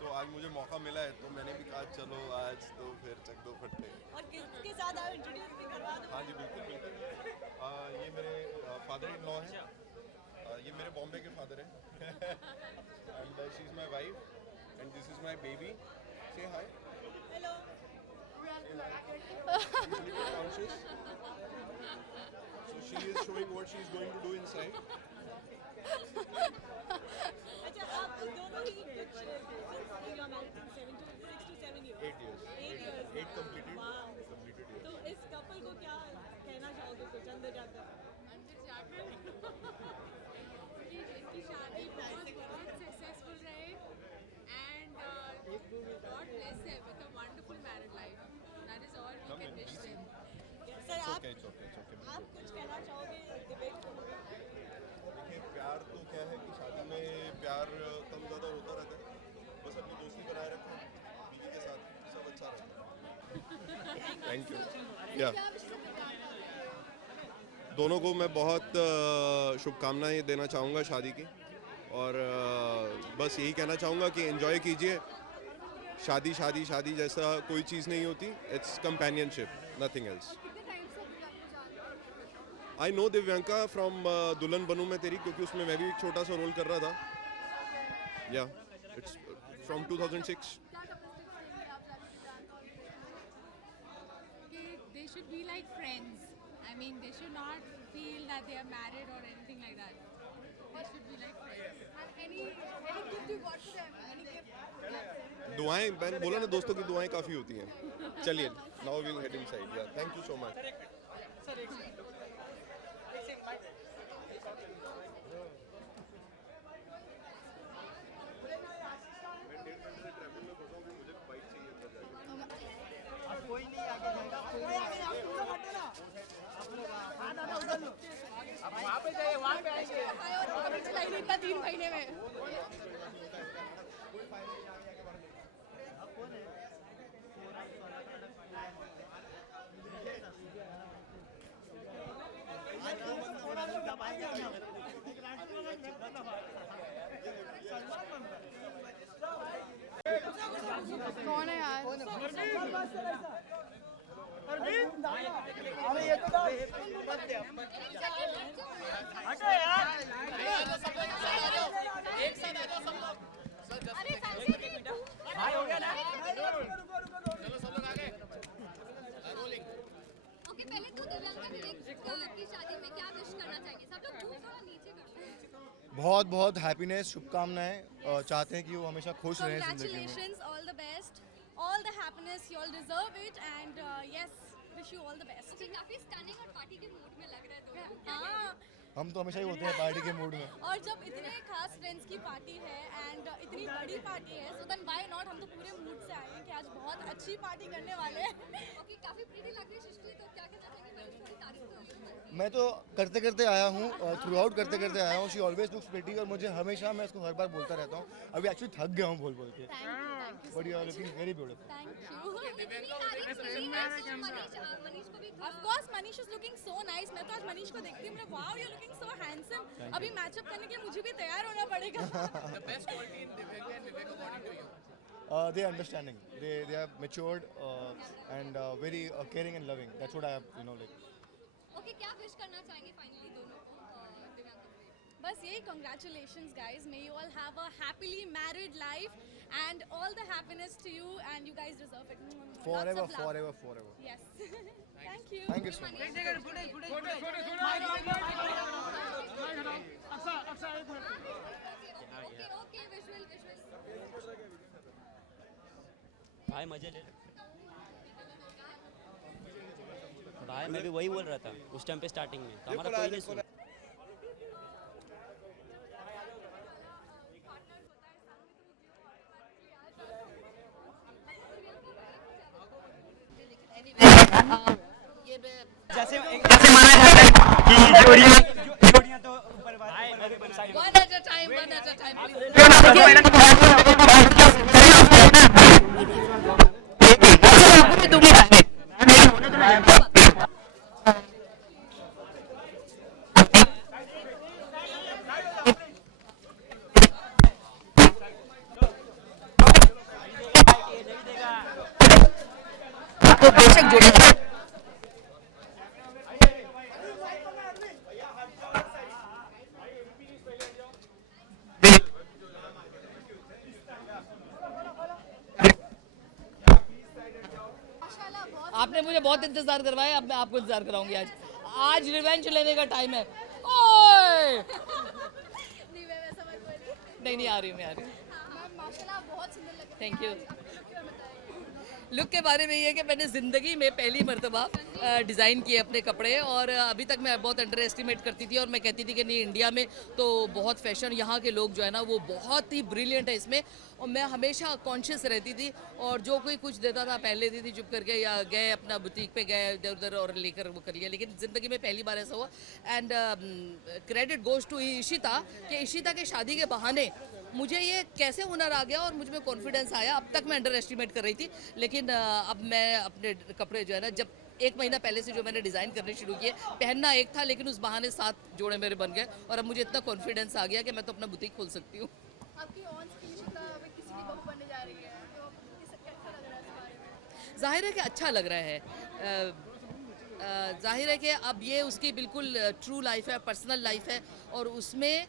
तो आज मुझे मौका मिला है तो मैंने भी कहा चलो आज तो फिर चक दो फट्टे। और किसके साथ आप इंट्रोड्यूस भी करवा दो। हाँ जी बिल्कुल बिल्कुल। ये मेरे फादर इन लॉ हैं, ये मेरे बॉम्बे के फादर हैं and she is my wife and this is my baby. से हाय। Hello. Conscious. So she is showing what she is going to do inside. अच्छा आप दोनों ही कुछ you are married in 6 to 7 years. 8 years. 8 years. 8 completed. Wow. Completed years. तो इस couple को क्या कहना चाहोगे कुछ अंदर जाकर? इनकी शादी बहुत सक्सेसफुल रहे and God bless them with a wonderful married life. That is all we can wish them. Sir आप It's okay. आप कुछ कहना चाहोगे दिवेक को? देखिए प्यार तो क्या है कि शादी में प्यार कम ज़्यादा होता रहता है, बस अपनी दोस्ती बनाए रखें बीवी के साथ, सब अच्छा रहता है। Thank you. या दोनों को मैं बहुत शुभकामनाएं देना चाहूँगा शादी की, और बस यही कहना चाहूँगा कि एंजॉय कीजिए। शादी शादी शादी जैसा कोई चीज़ नहीं होती, it's companionship, nothing else. I know Divyanka from दुल्हन बनूं मैं तेरी, क्योंकि उसमें मैं भी एक छोटा सा रोल कर रहा था। या it's from 2006। They should be like friends. I mean, they should not feel that they are married or anything like that. They should be like friends. And any gift you got for them? Any gift? दुआएं, मैंने बोला ना दोस्तों की दुआएं काफ़ी होती हैं। चलिए now we will head inside. Yeah thank you so much. कोई नहीं आगे जाएगा, आप वहाँ पे जाइए, वहाँ पे आएंगे। इतना 3 महीने में कौन है यार? अरे ये तो हटो यार, एक साथ आ जाओ सब लोग। भाई हो गया ना? चलो सब लोग आगे। रोलिंग। ओके, पहले तो दिव्यांका विवेक की शादी में क्या विश करना चाहेंगे? सब लोग थोड़ा नीचे करते हैं। बहुत बहुत हैप्पीनेस, शुभकामनाएं, चाहते हैं कि वो हमेशा खुश रहें जिंदगी में। Congratulations, all the best, all the happiness, you all deserve it, and yes, wish you all the best. Okay, काफी स्टनिंग और पार्टी के मूड में लग रहा है दोनों। हाँ, हम तो हमेशा ही होते हैं पार्टी के मूड में। और जब इतने खास फ्रेंड्स की पार्टी है एंड इतनी बड़ी पार्टी है, सो देन व्हाई नॉट, हम तो पूरे मूड से आए हैं कि आज बहुत अच्छी पार्टी करने वाले हैं। ओके, काफी प्रीटी लग रही है सृष्टि, तो क्या कहना चाहेंगे? मनीष की तारीफ तो मैं तो करते करते आया हूँ, थ्रू आउट करते करते आया हूँ। शी ऑलवेज लुक्स प्रिटी, और मुझे हमेशा, मैं इसको हर बार बोलता रहता हूँ, अभी एक्चुअली थक गया हूँ बोल बोल के। But you are looking very beautiful. Of course, Manish is looking so nice. मैं तो आज मनीष को देखती हूँ, wow, you're looking so handsome. अभी मैचअप करने के लिए मुझे भी तैयार होना पड़ेगा। The best quality in Divyanga and Vivek according to you? They are understanding. They have matured and very caring and loving. That's what I have, like. Okay, क्या विश करना चाहेंगे फाइनली दोनों को, दिव्यांका को? बस यही, congratulations guys, may you all have a happily married life and all the happiness to you, and you guys deserve it. Forever, Lots of love. forever, forever. Yes. Thank you. Thank you so much. Okay, visual भाई मजे ले। भाई मैं भी वही बोल रहा था उस टाइम पे स्टार्टिंग में, तो हमारा कोई नहीं सुना। जैसे माना जाता है कि जोड़ियां तो One at a time, please. आपने मुझे बहुत इंतजार करवाया, अब मैं आपको इंतजार कराऊंगी। आज रिवेंज लेने का टाइम है। ओए नहीं आ रही, मैं आ रही। माशाल्लाह बहुत सुंदर लग रही है। Thank you. लुक के बारे में ये है कि मैंने ज़िंदगी में पहली मर्तबा डिज़ाइन किए अपने कपड़े, और अभी तक मैं बहुत अंडर एस्टिमेट करती थी और मैं कहती थी कि नहीं, इंडिया में तो बहुत फैशन, यहाँ के लोग जो है ना वो बहुत ही ब्रिलियंट है इसमें, और मैं हमेशा कॉन्शियस रहती थी, और जो कोई कुछ देता था पहन लेती थी चुप करके, या गए अपना बुटीक पे गए इधर उधर और लेकर वो कर लिया। लेकिन ज़िंदगी में पहली बार ऐसा हुआ, and credit goes to Ishita कि इशिता के शादी के बहाने मुझे ये कैसे हुनर आ गया और मुझ में कॉन्फिडेंस आया। अब तक मैं अंडर एस्टिमेट कर रही थी, लेकिन अब मैं अपने कपड़े जो है ना, जब 1 महीना पहले से जो मैंने डिज़ाइन करने शुरू किए, पहनना एक था लेकिन उस बहाने 7 जोड़े मेरे बन गए, और अब मुझे इतना कॉन्फिडेंस आ गया कि मैं तो अपना बुटीक खोल सकती हूँ। आपकी ऑन स्क्रीन शिता अभी किसी की बहू बनने जा रही है, तो कैसा लग रहा है इस बारे में? जाहिर है कि अच्छा लग रहा है। जाहिर है कि अब ये उसकी बिल्कुल ट्रू लाइफ है, पर्सनल लाइफ है, और उसमें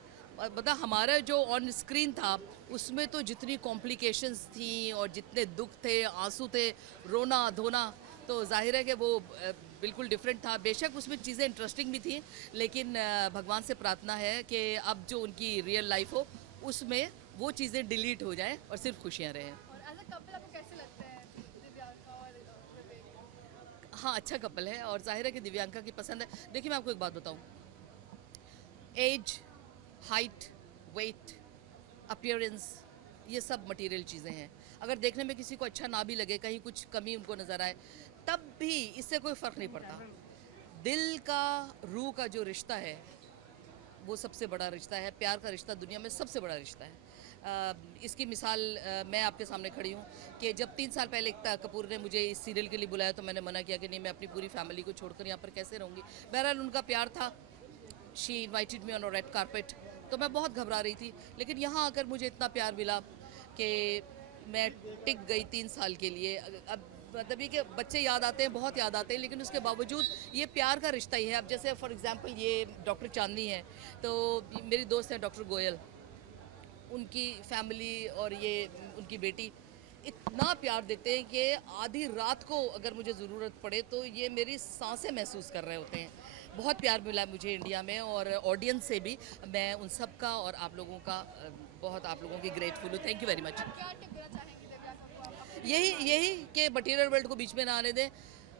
बता हमारा जो ऑन स्क्रीन था उसमें तो जितनी कॉम्प्लिकेशंस थी और जितने दुख थे, आंसू थे, रोना धोना, तो जाहिर है कि वो बिल्कुल डिफरेंट था। बेशक उसमें चीज़ें इंटरेस्टिंग भी थी, लेकिन भगवान से प्रार्थना है कि अब जो उनकी रियल लाइफ हो उसमें वो चीज़ें डिलीट हो जाएं और सिर्फ खुशियाँ रहें। और एज अ कपल आपको कैसे लगता है दिव्यांका और विवेक? हाँ, अच्छा कपल है, और जाहिर है कि दिव्यांका की पसंद है। देखिए मैं आपको एक बात बताऊँ, एज, हाइट, वेट, अपीयरेंस, ये सब मटेरियल चीज़ें हैं। अगर देखने में किसी को अच्छा ना भी लगे, कहीं कुछ कमी उनको नज़र आए, तब भी इससे कोई फ़र्क नहीं पड़ता। दिल का, रूह का जो रिश्ता है वो सबसे बड़ा रिश्ता है। प्यार का रिश्ता दुनिया में सबसे बड़ा रिश्ता है। इसकी मिसाल मैं आपके सामने खड़ी हूँ कि जब 3 साल पहले एकता कपूर ने मुझे इस सीरियल के लिए बुलाया तो मैंने मना किया कि नहीं, मैं अपनी पूरी फैमिली को छोड़कर यहाँ पर कैसे रहूँगी। बहरहाल उनका प्यार था, she invited me on a red carpet, तो मैं बहुत घबरा रही थी, लेकिन यहाँ आकर मुझे इतना प्यार मिला कि मैं टिक गई 3 साल के लिए। अब मतलब ये कि बच्चे याद आते हैं, बहुत याद आते हैं, लेकिन उसके बावजूद ये प्यार का रिश्ता ही है। अब जैसे फॉर एग्जांपल ये डॉक्टर चांदनी है, तो मेरी दोस्त है डॉक्टर गोयल, उनकी फैमिली और ये उनकी बेटी इतना प्यार देते हैं कि आधी रात को अगर मुझे ज़रूरत पड़े तो ये मेरी सांसें महसूस कर रहे होते हैं। बहुत प्यार मिला मुझे इंडिया में, और ऑडियंस से भी। मैं उन सब का और आप लोगों का बहुत, आप लोगों की ग्रेटफुल हूँ। Thank you very much. यही कि मटीरियल वर्ल्ड को बीच में ना आने दें।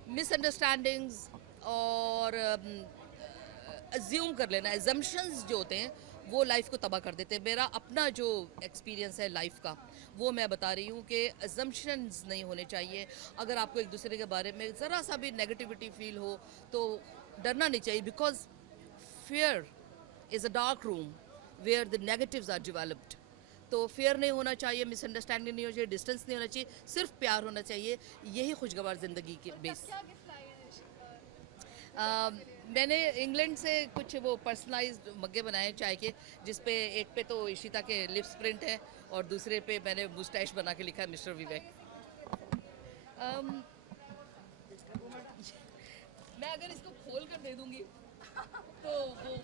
मिसअंडरस्टैंडिंग्स और अज्यूम कर लेना, एजम्पशंस जो होते हैं वो लाइफ को तबाह कर देते हैं। मेरा अपना जो एक्सपीरियंस है लाइफ का वो मैं बता रही हूँ कि अजम्पशंस नहीं होने चाहिए। अगर आपको एक दूसरे के बारे में ज़रा सा भी नेगेटिविटी फील हो तो डरना नहीं चाहिए, because fear is a dark room where the negatives are developed. तो फेयर नहीं होना चाहिए, मिसअंडरस्टैंडिंग नहीं होना चाहिए, डिस्टेंस नहीं होना चाहिए, सिर्फ प्यार होना चाहिए। यही खुशगवार ज़िंदगी के बेस। मैंने इंग्लैंड से कुछ वो पर्सनलाइज्ड मग्गे बनाए चाय के, जिस पे एक पे तो इशिता के लिप्स प्रिंट है और दूसरे पे मैंने मुस्टैश बना के लिखा है मिस्टर विवेक। मैं अगर इसको खोल कर दे दूंगी तो वो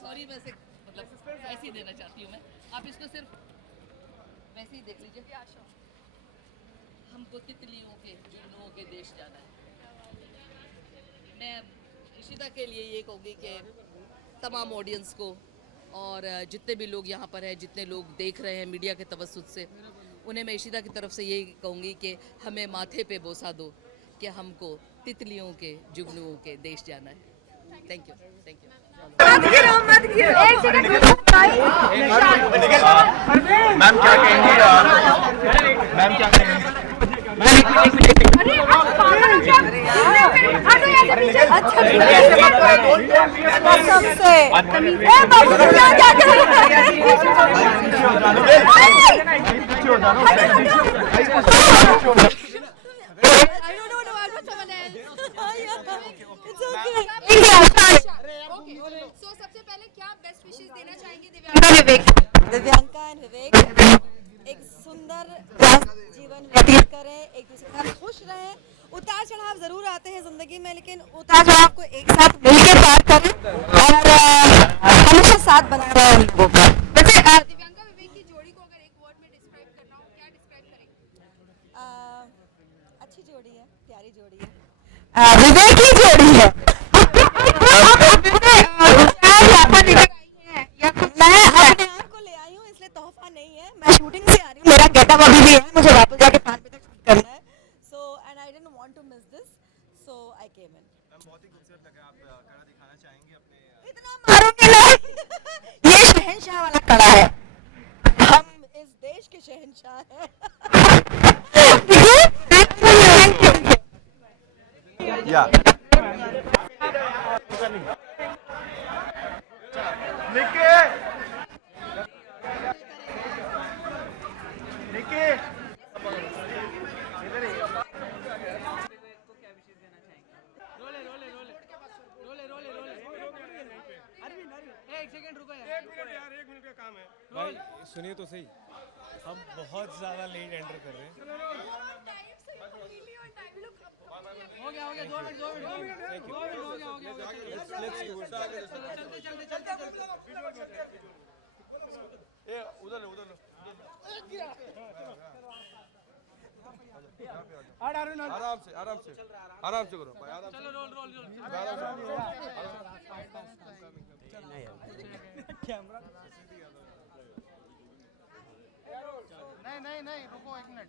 सॉरी, वैसे मतलब ऐसे ही देना चाहती हूँ मैं। आप इसको सिर्फ वैसे ही देख लीजिए। हमको तितलियों के जुगनुओं के देश जाना है। मैं इशिता के लिए ये कहूँगी कि तमाम ऑडियंस को और जितने भी लोग यहाँ पर हैं, जितने लोग देख रहे हैं मीडिया के तवस्सुत से, उन्हें मैं इशिता की तरफ से यही कहूँगी कि हमें माथे पे बोसा दो कि हमको तितलियों के जुगनुओं के देश जाना है। Thank you, thank you. Ma'am क्या कहेंगी? मैम क्या कहेंगी? अरे आप पागल हो क्या? हटो यहाँ से पीछे। अच्छा सबसे ए बाबू तुम यहाँ क्या कर रहे So सबसे पहले क्या बेस्ट विशेस देना चाहेंगे दिव्यांका एंड विवेक एक सुंदर जीवन व्यतीत करें, एक दूसरे के साथ खुश रहें। उतार चढ़ाव जरूर आते हैं जिंदगी में, लेकिन उतार चढ़ाव को एक साथ मिलकर पार करें और हमेशा साथ बना रहे उन लोगों का। वैसे दिव्यांका विवेक की जोड़ी को अगर एक वर्ड में डिस्क्राइब करना हो क्या डिस्क्राइब करेंगे? अच्छी जोड़ी है, प्यारी जोड़ी है, विवेक की जोड़ी है। मैं अपने आप को ले आई हूँ, इसलिए तोहफा नहीं है। मैं शूटिंग से आ रही हूँ, मेरा गेटअप अभी भी है, मुझे वापस जाके 5 बजे तक शूट करना है। So and I didn't want to miss this, so I came in. बहुत ही खूबसूरत लगा। आप कड़ा दिखाना चाहेंगे अपने? इतना मारोगे नहीं। ये शहंशाह वाला कड़ा है, हम इस देश के शहंशाह हैं। या निकी निकी इधर ही एक सेकंड रुको यार। एक मिनट का काम है। भाई सुनिए तो सही, हम बहुत ज़्यादा लेट एंटर कर रहे हैं। हो गया 2 मिनट हो गया। ए उधर लो आराम से करो भाई, आराम से। चलो रोल कैमरा नहीं रुको 1 मिनट।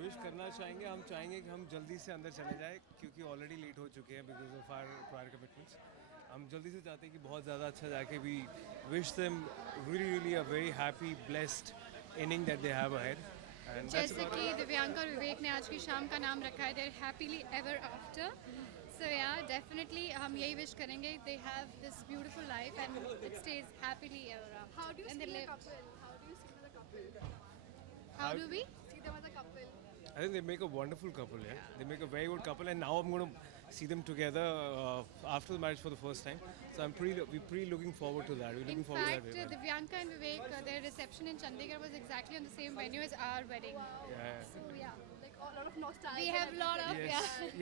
विश करना चाहेंगे, हम चाहेंगे कि हम जल्दी से अंदर चले जाए क्योंकि ऑलरेडी लेट हो चुके हैं because of our prior commitments. हम जल्दी से चाहते हैं कि बहुत ज़्यादा अच्छा जाके भी wish them really a very happy blessed inning that they have ahead. जैसे कि दिव्यांका और विवेक ने आज की शाम का नाम रखा है देयर हैप्पीली एवर आफ्टर। सो या डेफिनेटली हम यही विश करेंगे they have this beautiful life and it stage happily ever after. How do you see the couple? How do we see them as a couple? I think they make a wonderful couple, yeah. They make a very good couple, and now I'm going to see them together after the marriage for the first time. So we're pretty looking forward to that. We're looking In forward fact, to that. Divyanka and Vivek, their reception in Chandigarh was exactly on the same venue as our wedding. Yeah. So yeah, like a lot of nostalgia. We have a lot of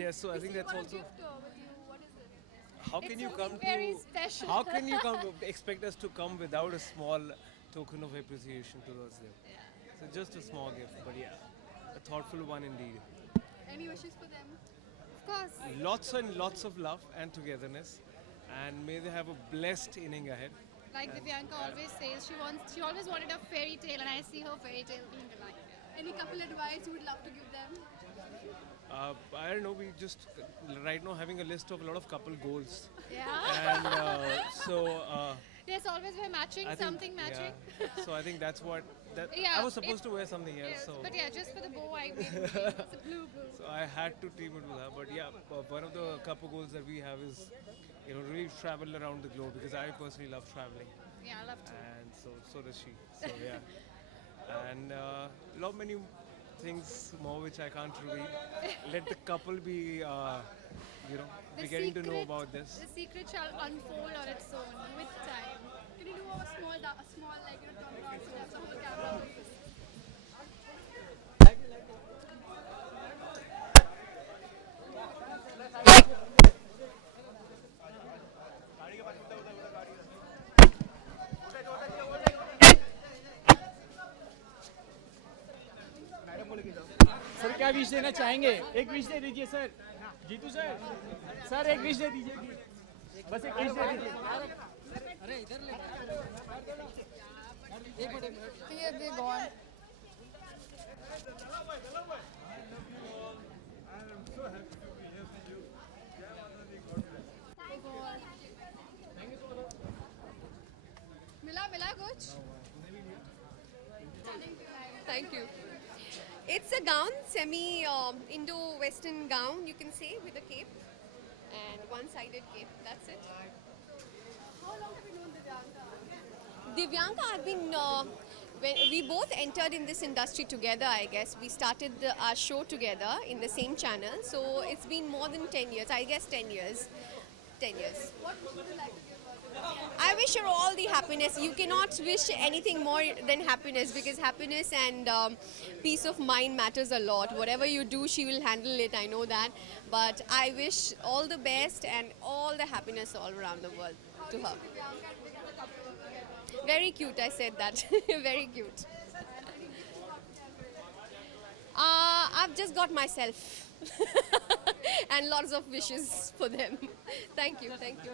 Yes, so I think that's also. with you. What is it? How can you come very to? special. How can you come expect us to come without a small token of appreciation towards them? Yeah. So just a small gift, but yeah, a thoughtful one indeed. Any wishes for them? Of course. Lots and lots of love and togetherness, and may they have a blessed inning ahead. Like Divyanka always says, she always wanted a fairy tale, and I see her fairy tale being alive. Any couple advice you would love to give them? I don't know. We just right now having a list of a lot of couple goals. Yeah. And so. Yes, always we're matching, something matching. Yeah. So I think that's what. Yeah, I was supposed to wear something else. Yes, So. but yeah, just for the bow, I made it green. It's a blue. So I had to team it with her. But yeah, one of the couple goals that we have is, really travel around the globe because I personally love traveling. Yeah, I love to. And so does she. So yeah. And lot many things more which I can't reveal. Let the couple be, be getting to know about this. The secret shall unfold on its own with time. Can you do a small like turn around so that some of the camera? Sir क्या wish देना चाहेंगे? एक wish दे दीजिए sir. Jitu sir एक wish दे दीजिए, बस एक wish दे दीजिए। अरे इधर ले एक मिनट ये गॉन मिला कुछ? Thank you. It's a gown, semi Indo-Western gown, you can say, with a cape and one-sided cape. That's it. How long have you known Divyanka? Divyanka, I've been. When we both entered in this industry together, I guess. We started our show together in the same channel. So it's been more than 10 years. I guess 10 years. 10 years. What would you like to give her? I wish her all the happiness. You cannot wish anything more than happiness, because happiness and peace of mind matters a lot. Whatever you do, she will handle it. I know that. But I wish all the best and all the happiness all around the world to her. Very cute, I said that. Very cute. I've just got myself and lots of wishes for them. Thank you, thank you.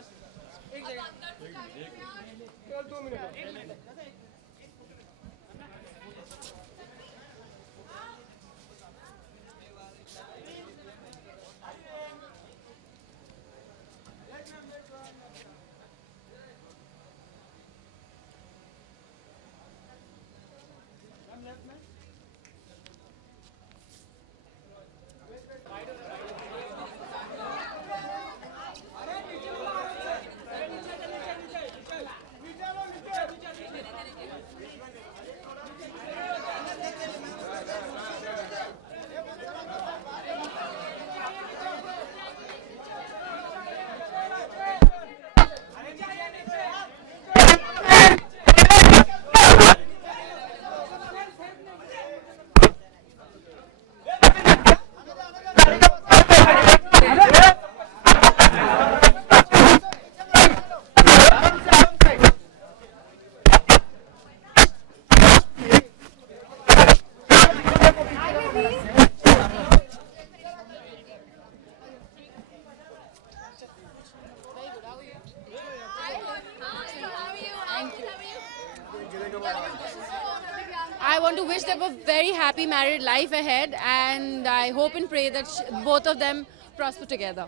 I want to wish them a very happy married life ahead, and I hope and pray that both of them prosper together.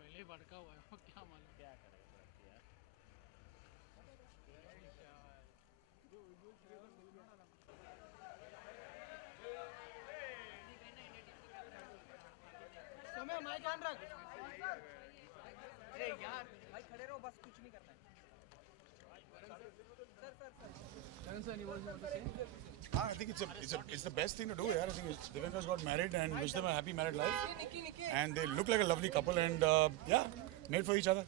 पहले भड़का हुआ है, क्या मालूम क्या समय mic on रख। अरे यार भाई खड़े रहो, बस कुछ नहीं करना है। I think it's the best thing to do. Yeah, I think Divyanka's got married, and wish them a happy married life. And they look like a lovely couple, and yeah, made for each other.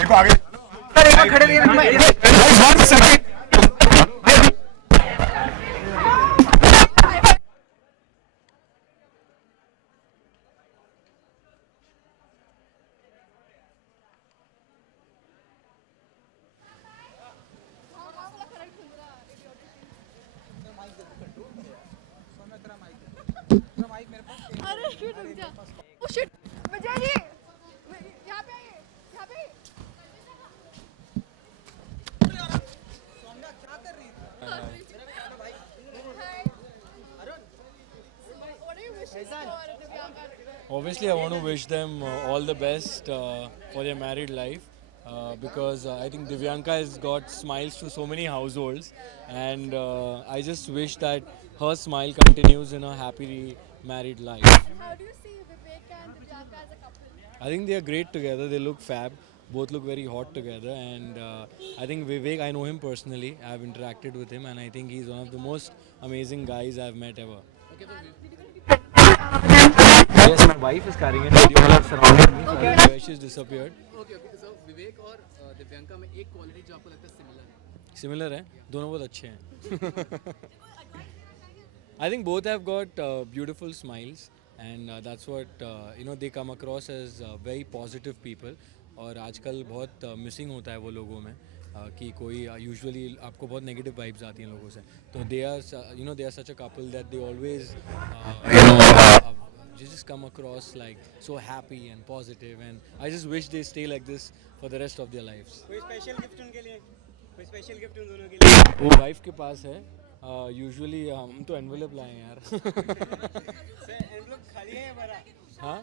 देखो आगे खड़े रहिए। One second. अरे shit रुक जा। Oh shit Vijay ji यहाँ पे आइए, यहाँ पे आइए। सोनिया क्या कर रही थी? Obviously, I want to wish them all the best for their married life. Because I think Divyanka has got smiles to so many households, and I just wish that her smile continues in a happy married life. How do you see Vivek and Divyanka as a couple? I think they are great together. They look fab. both look very hot together, and I think Vivek, I know him personally. I've interacted with him, and I think he's one of the most amazing guys I've met ever. Yes, my wife is carrying it. You all have surrounded me. So she's disappeared. Okay. So विवेक और दिव्यांका में एक quality जो आपको लगता है similar है? Similar है, दोनों बहुत अच्छे हैं. I think both have got beautiful smiles, and that's what they come across as very positive people. और आजकल बहुत मिसिंग होता है वो लोगों में कि कोई यूजुअली आपको बहुत नेगेटिव वाइब्स आती हैं लोगों से. तो they are such a couple that they always just come across like so happy and positive, and I just wish they stay like this for the rest of their lives. कोई special gift उनके लिए? कोई special gift उन दोनों के लिए? वो wife के पास है. यूजुअली हम तो एनवेलप लाए हैं यार. एनवेलप खाली है या भरा? हाँ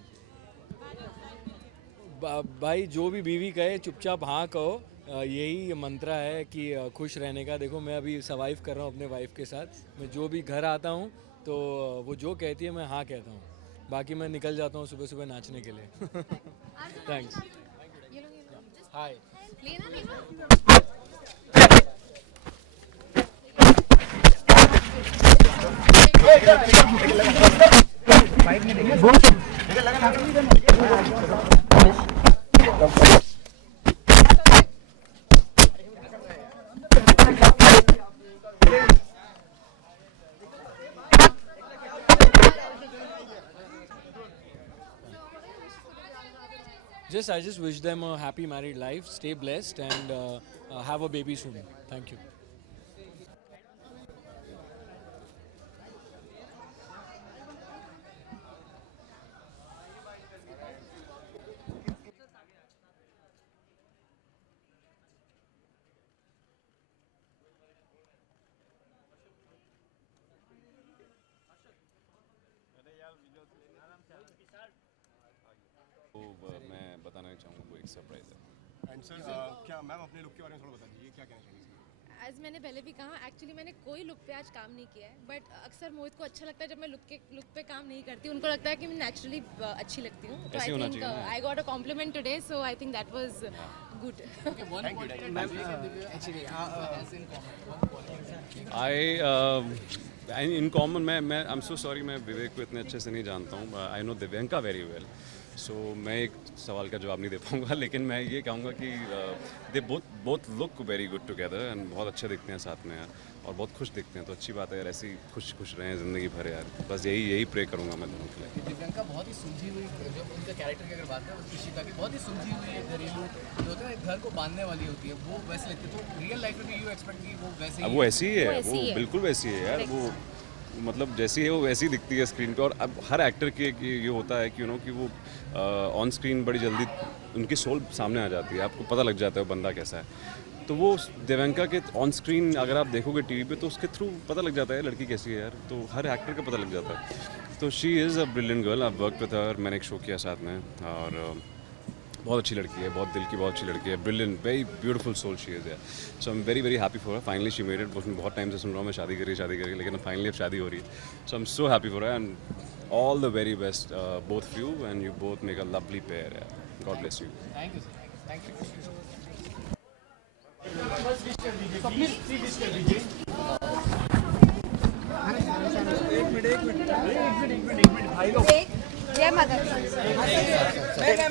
भाई, जो भी बीवी कहे चुपचाप हाँ कहो. यही मंत्र है कि खुश रहने का. देखो मैं अभी सर्वाइव कर रहा हूँ अपने वाइफ के साथ. मैं जो भी घर आता हूँ तो वो जो कहती है मैं हाँ कहता हूँ. बाकी मैं निकल जाता हूँ सुबह सुबह नाचने के लिए. Thanks. Hi. I just wish them a happy married life, stay blessed, and have a baby soon. Thank you. मैं बताना चाहूँगा वो एक सरप्राइज है. एंड सर क्या मैम अपने लुक के बारे में थोड़ा बता दीजिए, क्या कहना चाहिए? एज मैंने पहले भी कहा, एक्चुअली मैंने कोई लुक पे आज काम नहीं किया है, बट अक्सर मोहित को अच्छा लगता है जब मैं लुक पे काम नहीं करती. उनको लगता है कि मैं नेचुरली अच्छी लगती हूँ. तो I think I got a compliment today, so I think that was good. In common मैं आई एम सो सॉरी, मैं विवेक को इतने अच्छे से नहीं जानता हूँ. I know Divyanka very well, so मैं एक सवाल का जवाब नहीं दे पाऊँगा. लेकिन मैं ये कहूँगा कि they both look very good together, and बहुत अच्छे दिखते हैं साथ में यार, और बहुत खुश दिखते हैं. तो अच्छी बात है यार, ऐसी खुश रहें ज़िंदगी भर यार. बस यही प्रे करूँगा मैं दोनों के लिए. दिव्यांका बहुत ही सुलझी हुई, जब उनका कैरेक्टर की अगर बात करें, उसकी शिका की बहुत ही सुलझी हुई है, घरेलू जो होता है घर को बांधने वाली होती है, वो वैसे लगती है. तो रियल लाइफ में भी यू एक्सपेक्ट कि वो वैसे ही वो ऐसी ही है, वो बिल्कुल वैसी है यार. वो मतलब जैसी है वो वैसी दिखती है स्क्रीन पे. और अब हर एक्टर के ये होता है कि कि वो ऑन स्क्रीन बड़ी जल्दी उनकी सोल सामने आ जाती है, आपको पता लग जाता है वो बंदा कैसा है. तो वो दिव्यांका के ऑन स्क्रीन अगर आप देखोगे टीवी पे तो उसके थ्रू पता लग जाता है लड़की कैसी है यार. तो हर एक्टर का पता लग जाता है. तो she is a brilliant girl. I work with her, मैंने एक शो किया साथ में, और बहुत अच्छी लड़की है, बहुत दिल की बहुत अच्छी लड़की है. Brilliant, very beautiful soul she is. So I am very very happy for her. Finally she made it. बहुत टाइम से सुन रहा हूँ मैं शादी करिए, लेकिन फाइनली अब शादी हो रही है. So I am so happy for her, and all the very best both of you, and you both make a lovely pair. God bless you. Thank you sir. Thank you. जय माता दी.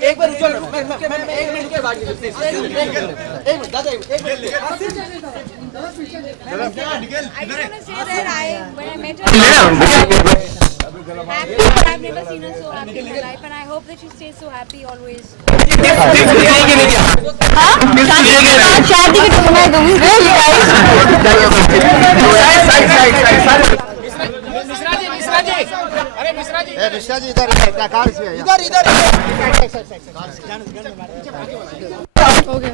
एक बार रुको, ma'am 1 minute के बाद please. 1 minute दादा, 1 minute. I just want to say that when I met her, I've never seen her so happy in my life, and I hope that she stays so happy always. शादी की तो मैं दूंगी. मिश्रा जी इधर car से इधर okay.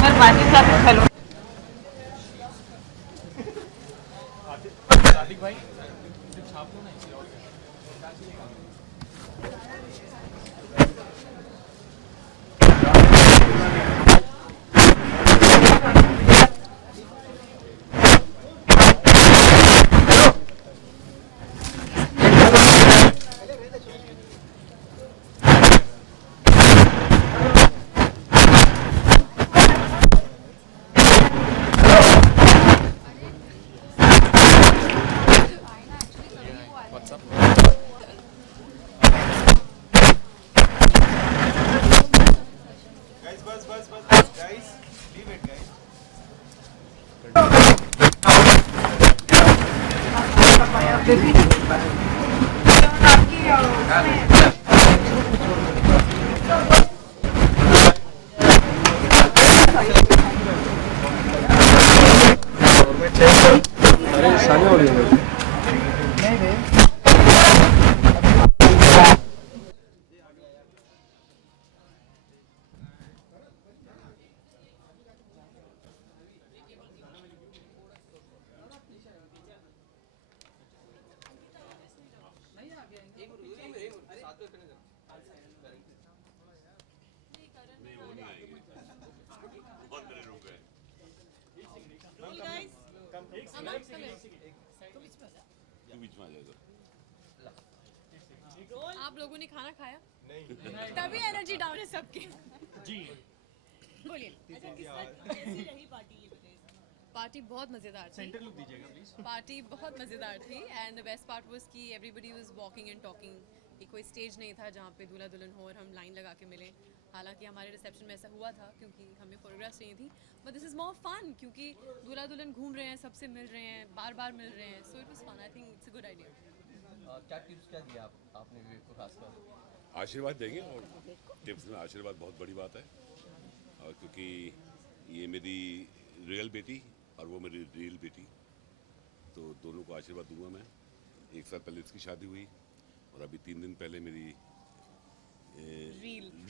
Hello भाई छाप लो ना इसे. और Guys, leave it, guys. अरे सामने हो रही है आप लोगों ने खाना खाया? नहीं। तभी एनर्जी डाउन है सबकी। जी। बोलिए। कैसी रही पार्टी ये बताइए? पार्टी बहुत मज़ेदार थी। सेंटर लुक दीजिएगा प्लीज। पार्टी बहुत मज़ेदार थी and the best part was कि everybody was walking and talking. ये कोई स्टेज नहीं था जहाँ पे दूल्हा दुल्हन हो और हम लाइन लगा के मिलें। हालांकि हमारे रिसेप्शन में ऐसा हुआ था क्योंकि हमें फोटोग्राफ्स चाहिए थी, but this is more fun क्योंकि दूल्हा दुल्हन घूम रहे हैं, सबसे मिल रहे हैं, बार बार मिल रहे हैं, so it was fun. I think it's a good idea. क्या टिप्स क्या दिया आपने विवेक को खासकर? आशीर्वाद देंगे, और टिप्स में आशीर्वाद बहुत बड़ी बात है, और क्योंकि ये मेरी रियल बेटी और वो मेरी रियल बेटी, तो दोनों को आशीर्वाद दूंगा मैं। एक साल पहले इसकी शादी हुई और अभी 3 दिन पहले मेरी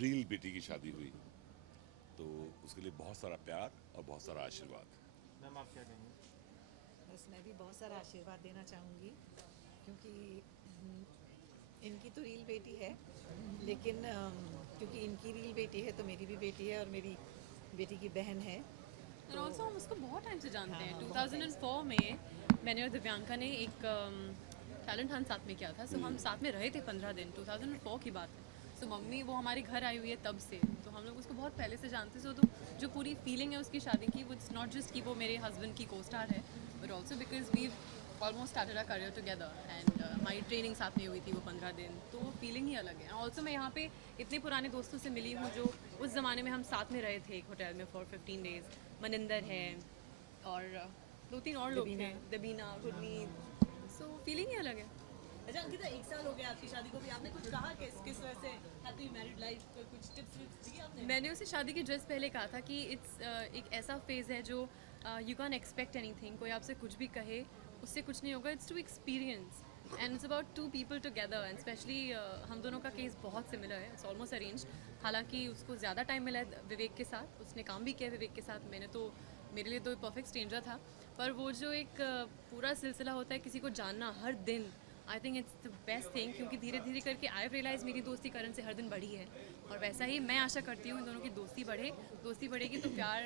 रियल बेटी की शादी हुई, तो उसके लिए बहुत सारा प्यार और बहुत सारा आशीर्वाद। मैम आप क्या कहेंगे? बस मैं भी बहुत सारा आशीर्वाद देना चाहूँगी क्योंकि इनकी तो रील बेटी है, लेकिन क्योंकि इनकी रील बेटी है तो मेरी भी बेटी है और मेरी बेटी की बहन है। और ऑल्सो हम उसको बहुत टाइम से जानते हैं। 2004 में मैंने और दिव्यांका ने एक टैलेंट हंट साथ में किया था, सो हम साथ में रहे थे 15 दिन। 2004 की बात है। सो मम्मी वो हमारे घर आई हुई है तब से, तो हम लोग उसको बहुत पहले से जानते हैं। तो जो पूरी फीलिंग है उसकी शादी की, वो इट्स नॉट जस्ट कि वो मेरे हस्बैंड की को स्टार है, but also because we almost started a career together and हमारी ट्रेनिंग साथ में हुई थी वो 15 दिन, तो वो फीलिंग ही अलग है। ऑल्सो मैं यहाँ पे इतने पुराने दोस्तों से मिली हूँ जो उस ज़माने में हम साथ में रहे थे एक होटल में फॉर 15 डेज। मनिंदर है और 2-3 और लोग थे, दबीना, गुरमीत, सो फीलिंग ही अलग है। अच्छा अंकिता, 1 साल हो गया आपकी शादी को भी, आपने कुछ कहा किस तरह से हैप्पी मैरिड लाइफ, कुछ टिप्स दिए आपने? मैंने उसे शादी की ड्रेस पहले कहा था कि इट्स एक ऐसा फेज़ है जो यू कैन एक्सपेक्ट एनीथिंग, कोई आपसे कुछ भी कहे उससे कुछ नहीं होगा, it's to experience and it's about 2 people together and specially हम दोनों का केस बहुत सिमिलर है, इट्स ऑलमोस्ट अरेंज। हालांकि उसको ज़्यादा टाइम मिला है विवेक के साथ, उसने काम भी किया विवेक के साथ, मैंने तो मेरे लिए तो परफेक्ट स्ट्रेंजर था, पर वो जो एक पूरा सिलसिला होता है किसी को जानना हर दिन, आई think it's the best thing, क्योंकि धीरे धीरे करके आई रियलाइज़ मेरी दोस्ती करण से हर दिन बढ़ी है, और वैसा ही मैं आशा करती हूँ इन दोनों की दोस्ती बढ़े। दोस्ती बढ़ेगी तो प्यार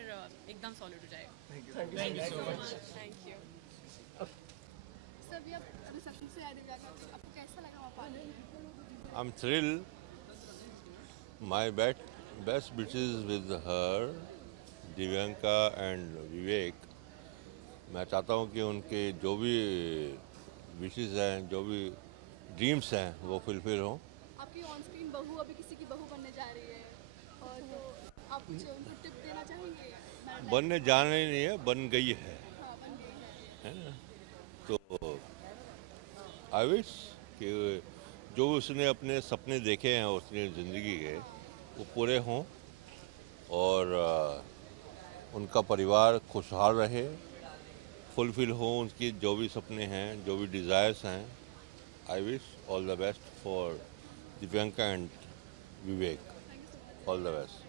एकदम सॉलिड हो जाएगा। Thank you so much. Thank you. Sir आप रिसेप्शन से आए दिव्यांका, आपको कैसा लगा वहाँ party? I'm thrilled. My best wishes with her, Divyanka and Vivek. मैं चाहता हूँ कि उनके जो भी विशेस हैं, जो भी ड्रीम्स हैं, वो फुलफिल हों। आपकी ऑन स्क्रीन बहू अभी किसी की बहू बनने जा रही है, और तो आप कुछ उनको टिप देना चाहेंगे? बनने जाना ही नहीं है, बन गई है, हाँ, बन गई है ना? तो आई विश कि जो उसने अपने सपने देखे हैं उसने ज़िंदगी के, वो पूरे हों और उनका परिवार खुशहाल रहे, फुलफिल हो उनकी जो भी सपने हैं, जो भी डिज़ायर्स हैं। I wish all the best for Divyanka and Vivek, all the best.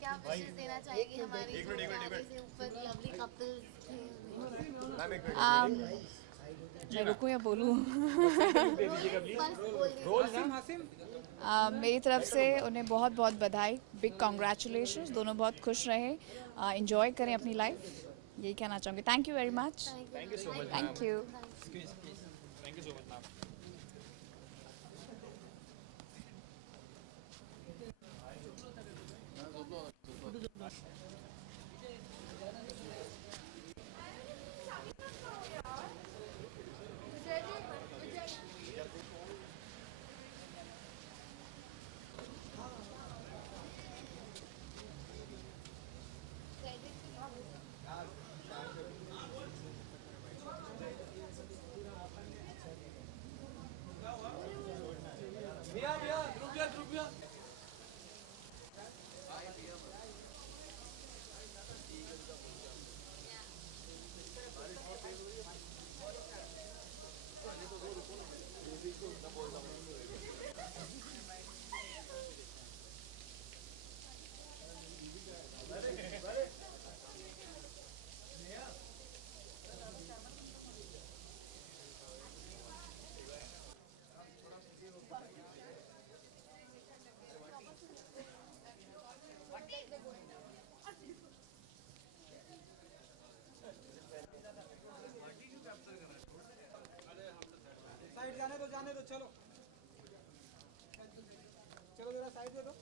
क्या विशेष देना चाहेगी हमारी से ऊपर लवली कपल थे? मैं रुकूं या बोलूं? मेरी तरफ से उन्हें बहुत बहुत बधाई, बिग कॉन्ग्रेचुलेशंस। दोनों बहुत खुश रहे, एंजॉय करें अपनी लाइफ, यही कहना चाहूँगी। Thank you very much. Thank you so much. Thank you. Thank you so much ma'am. Side जाने दो चलो चलो जरा साइड दे दो